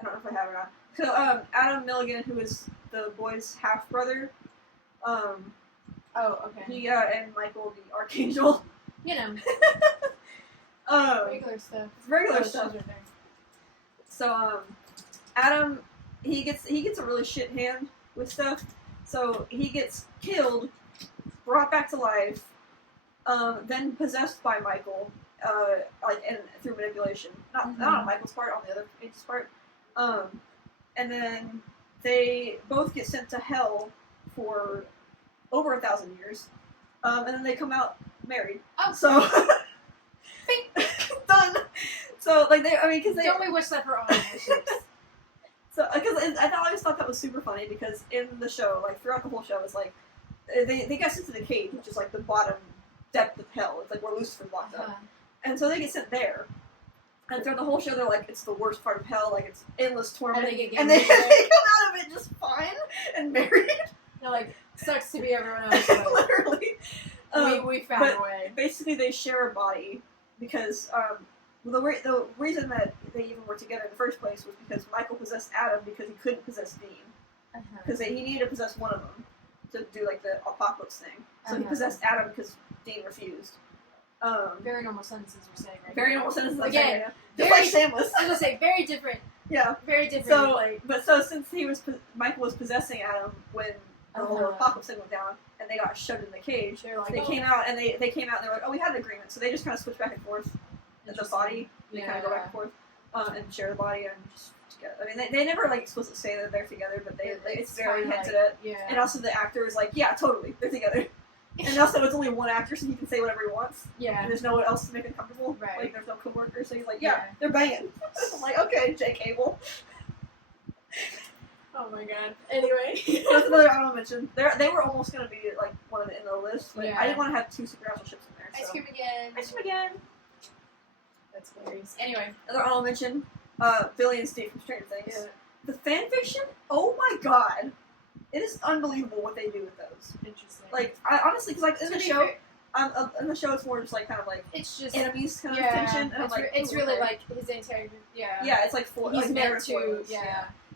I don't know if I have or not. So Adam Milligan, who is the boy's half brother. Oh, okay. He and Michael the Archangel. You know. Regular stuff. Regular stuff. So Adam, he gets a really shit hand with stuff. So he gets killed, brought back to life, then possessed by Michael, and through manipulation. Not on Michael's part, on the other agent's part. And then they both get sent to hell for over 1,000 years. And then they come out married. Oh, so done. So because they don't we wish that for all relationships? So because I always thought that was super funny because in the show, like throughout the whole show, it's like they got sent to the cage, which is like the bottom depth of hell. It's like where Lucifer's locked up, and so they get sent there. And throughout the whole show, they're like, it's the worst part of hell, like it's endless torment, and they come out of it just fine and married. They're like, sucks to be everyone else. But literally, we found a way. Basically, they share a body because the reason that they even were together in the first place was because Michael possessed Adam because he couldn't possess Dean. Because he needed to possess one of them to do like the apocalypse thing. So he possessed Adam because Dean refused. Very normal sentences you're saying right Very now. normal sentences. Again, just like Shameless. I was gonna say very different. Yeah. Very different. So since Michael was possessing Adam when the whole apocalypse thing went down, and they got shoved in the cage, like, they came out and they were like, oh, we had an agreement. So they just kind of switch back and forth. In the body, they kind of go back and forth and share the body and just together. I mean, they never like explicitly say that they're together, but it's very hinted at. Yeah. And also the actor is like, yeah, totally, they're together. And also it's only one actor, so he can say whatever he wants. Yeah. And there's no one else to make him comfortable. Right. Like there's no coworker, so he's like, yeah. They're banging. I'm like, okay, Jay Cable. Oh my god. Anyway, that's another honorable mention. They were almost gonna be like one of the in the list, but I didn't want to have 2 supernatural ships in there. So. Ice cream again. Ice cream again. That's hilarious. Anyway, another honorable mention. Billy and Steve from Stranger Things. Yeah. The fanfiction, oh my god, it is unbelievable what they do with those. Interesting. Like, I honestly, because like in the show, it's more just like kind of like it's just enemies kind of tension. And it's really like his entire yeah, it's like he's meant to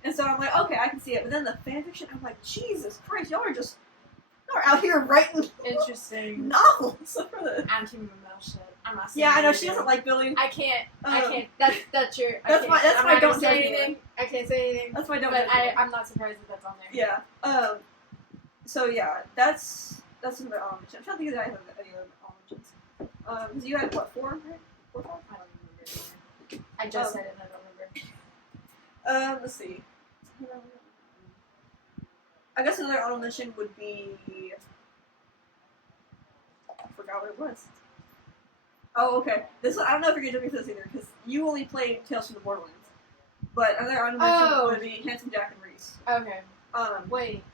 And so I'm like, okay, I can see it. But then the fanfiction, I'm like, Jesus Christ, y'all are out here writing interesting novels for the. I'm keeping my mouth shut. I'm not saying. Yeah, I know she doesn't like Billy. I can't. That's your. That's why don't say anything. I can't say anything. That's why don't. But I'm not surprised that that's on there. Yeah. So yeah, that's another honorable mention. I'm trying to think if I have any other honorable mentions. You had what 4? Right? 4 or 5? I don't remember. I just said it and I don't remember. Let's see. I guess another honorable mention would be. I forgot what it was. Oh, okay. This one, I don't know if you're gonna jump into this either, because you only played Tales from the Borderlands. But another honorable mention would be Handsome Jack and Reese. Okay. Wait.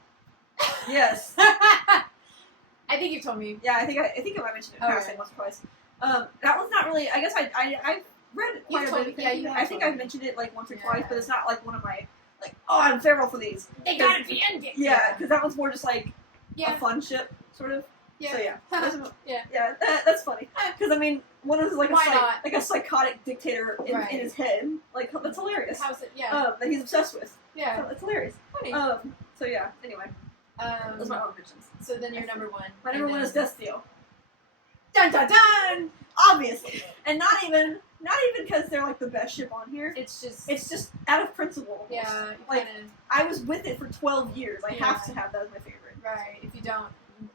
Yes. I think you told me. Yeah, I think I might mention it passing once or twice. That one's not really. I guess I read quite a bit. Yeah, I think I've mentioned it like once or twice, but it's not like one of my like. Oh, I'm feral for these. They gotta be ending. Yeah, because that one's more just like a fun ship, sort of. Yeah. So yeah, Yeah. that's funny. Because I mean, one of like Why not? like a psychotic dictator in Right. his head. Like that's hilarious. How's it? Yeah. That he's obsessed with. Yeah. So it's hilarious. Funny. So yeah. Anyway, those are my own mentions. So then your number one. My number one is Death Steal. Dun dun dun. Obviously, and not even because they're like the best ship on here. It's just out of principle. yeah. Like, Kinda, I was with it for 12 years. I have Yeah. to have that as my favorite. right. If you don't,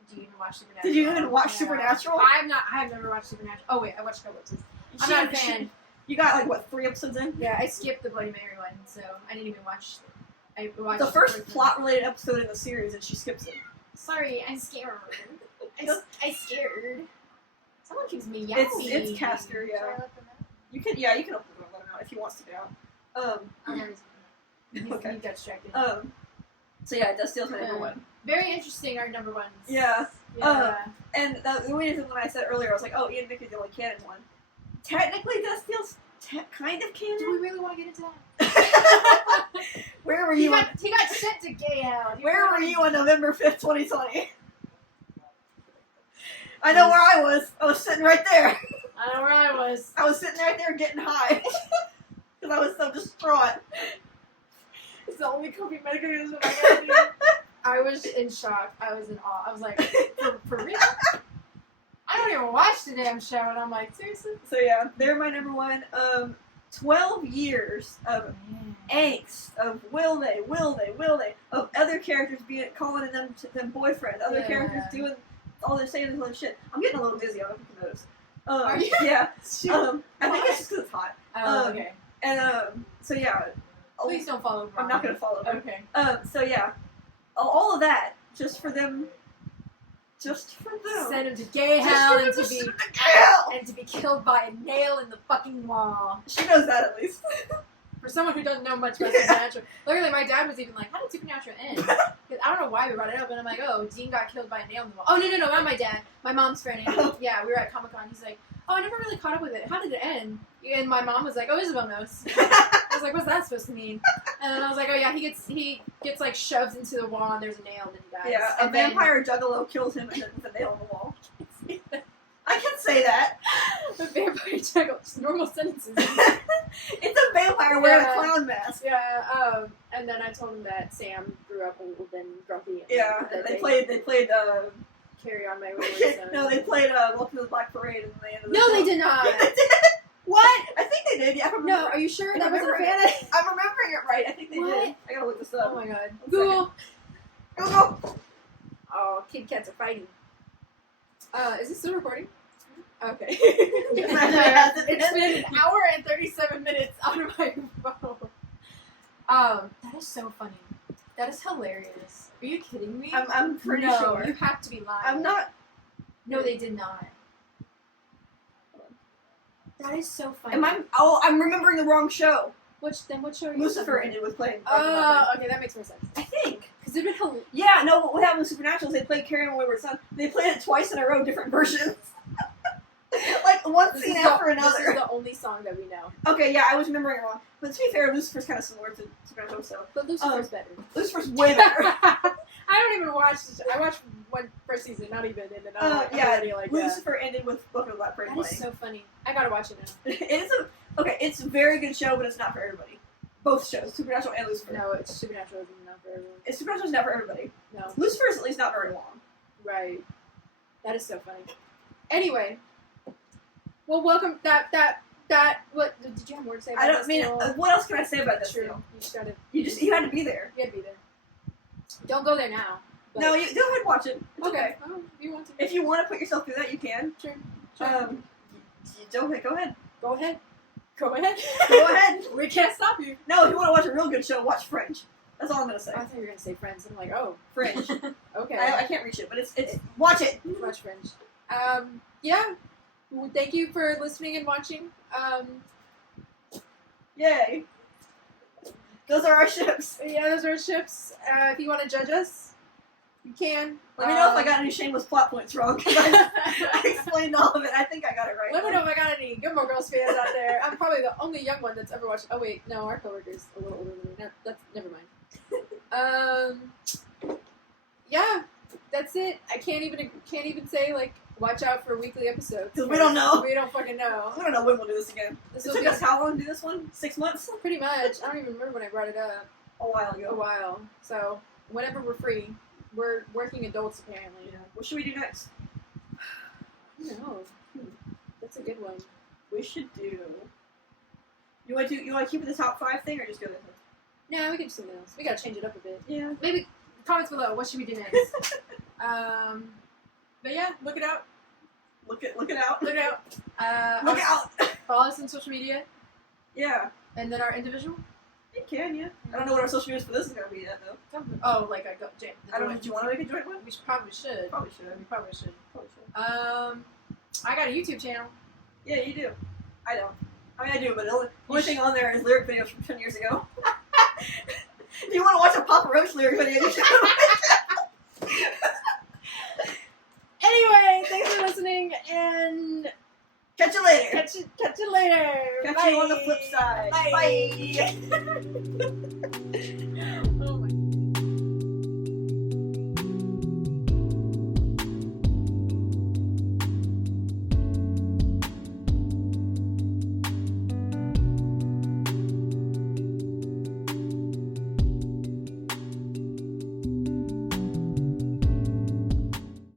do you even watch Supernatural? Did you even watch Yeah. Supernatural? I have never watched Supernatural. Oh wait, I watched a couple episodes. I'm not a fan. You got like what 3 episodes in? Yeah, I skipped the Bloody Mary one, so I didn't even watch. I watched The first one. plot-related episode in the series, and she skips it. Sorry, I'm scared. I scared. Someone keeps me yelling. It's Caster, Should I yeah. let them know? You can open it and let him out if he wants to get out. I'm already He Okay. got distracted. So yeah, Death Steal's my number Yeah. one. Very interesting. Our number ones. Yeah. Yeah. And the reason when I said earlier, I was like, oh, Ian McKenna's the only canon one. Technically, Death Steal's kind of Do we canon. really want to get into that? Where were He you? got sent to gay out. Where were you on November 5th, 2020? I know where I was. I was sitting right there. I know where I was. I was sitting right there getting high. Because I was so distraught. It's the only coping mechanism I got to do. I was in shock. I was in awe. I was like, for real? I don't even watch the damn show, and I'm like, seriously? So yeah, they're my number one. 12 years of angst, of will they, of other characters calling them boyfriend, other Yeah. characters doing all they're saying is other shit. I'm getting a little dizzy, I don't know if you noticed. Are you? Yeah. Shoot. I think Why? it's just because it's hot. Oh, okay. And so yeah. Please don't follow. I'm not gonna follow them. Okay. So yeah, all of that just for them. Send him to gay Just hell for and them to be send them to hell! and to be killed by a nail in the fucking wall. She knows that at least. For someone who doesn't know much about Supernatural, literally, my dad was even like, "How did Supernatural end?" 'Cause I don't know why we brought it up, and I'm like, "Oh, Dean got killed by a nail in the wall." Oh no, not my dad. My mom's friend. And yeah, we were at Comic-Con. He's like, "Oh, I never really caught up with it. How did it end?" And my mom was like, "Oh, Isabell knows." I was like, "What's that supposed to mean?" And then I was like, "Oh yeah, he gets like shoved into the wall, and there's a nail, and then he dies." Yeah, a And then- vampire juggalo kills him and then with a nail on the wall. I can say that. The vampire juggle, just normal sentences. It's a vampire wearing Yeah. a clown mask. Yeah, and then I told him that Sam grew up old and grumpy. And Yeah, that they played. Carry On My Wayward Son. No, they played Welcome to the Black Parade at the end of the No, show. they did not. Yeah, they did. What? I think they did. Yeah, No, are you sure I that wasn't a remember fan? I'm remembering it right. I think they What? did. I gotta look this up. Oh my god. One Google. Google. Oh, Kid Cats are fighting. Is this still recording? Okay. It's been an hour and 37 minutes on my phone. That is so funny. That is hilarious. Are you kidding me? I'm pretty no, sure. you have to be lying. I'm not. No, they did not. That is so funny. I'm remembering the wrong show. What show are you Lucifer talking ended with playing. about? Oh, okay, that makes more sense. I think. Because it'd been hilarious. Yeah, no, what happened with Supernatural is they played Carry On My Wayward Son. They played it twice in a row, different versions. Like one scene after another. This is the only song that we know. Okay, yeah, I was remembering it wrong. But to be fair, Lucifer's kind of similar to Supernatural, so. But Lucifer's better. Lucifer's way better. I don't even watch. I watched one first season, not even, and then I'm already like, Lucifer ended with Book of the Black Parade that playing. is so funny. I gotta watch it now. It's a very good show, but it's not for everybody. Both shows, Supernatural and Lucifer. No, it's Supernatural isn't enough for everyone. Supernatural's not for everybody. No, Lucifer's at least not very long. right. That is so funny. Anyway, well, welcome. That. What did you have more to say about I don't this mean. deal? What else can I say about this True. deal? You just gotta. You had to be there. You had to be there. Don't go there now. But No, you go ahead and watch it. It's okay. Oh, you want to? If you want to put yourself through that, you can. Sure. Go ahead. Go ahead. Go ahead. Go ahead. We can't stop you. No, if you want to watch a real good show, watch Fringe. That's all I'm gonna say. I thought you were gonna say Friends. And I'm like, oh, Fringe. okay. I can't reach it, but it's watch it. Watch Fringe. Yeah. Well, thank you for listening and watching. Yay. Those are our ships. Yeah, those are our ships. If you want to judge us, you can. Let me know if I got any shameless plot points wrong, because I explained all of it. I think I got it right. Let me know if I got any Gilmore Girls fans out there. I'm probably the only young one that's ever watched. Oh wait, no, our coworker's a little older than me. No, that's never mind. Yeah. That's it. I can't even say like watch out for weekly episodes. Because we don't know. We don't fucking know. I don't know when we'll do this again. This It will took be us how long to do this one? 6 months? pretty much. I don't even remember when I brought it up. A while A ago. while. So whenever we're free, we're working adults apparently. Yeah. What should we do next? I don't know. That's a good one. We should do. You want to keep it the top 5 thing or just go this one? No, we can do something else. We gotta change it up a bit. Yeah. Maybe comments below. What should we do next? But yeah, look it out. Look it out. Look it out. Look out. Follow us on social media, Yeah. and then our individual. You can, yeah. I don't know what our social media for this is gonna be yet though. Oh, like I got. I don't know. Do you want to make a joint one? We probably should. Probably should. We probably should. Probably should. I got a YouTube channel. Yeah, you do. I don't. I mean, I do, but the only thing on there is lyric videos from 10 years ago. If you want to watch a Papa Roach lyric video, you should. Anyway, thanks for listening, and Catch you later. catch you later. Catch Bye. you on the flip side. Bye. Bye.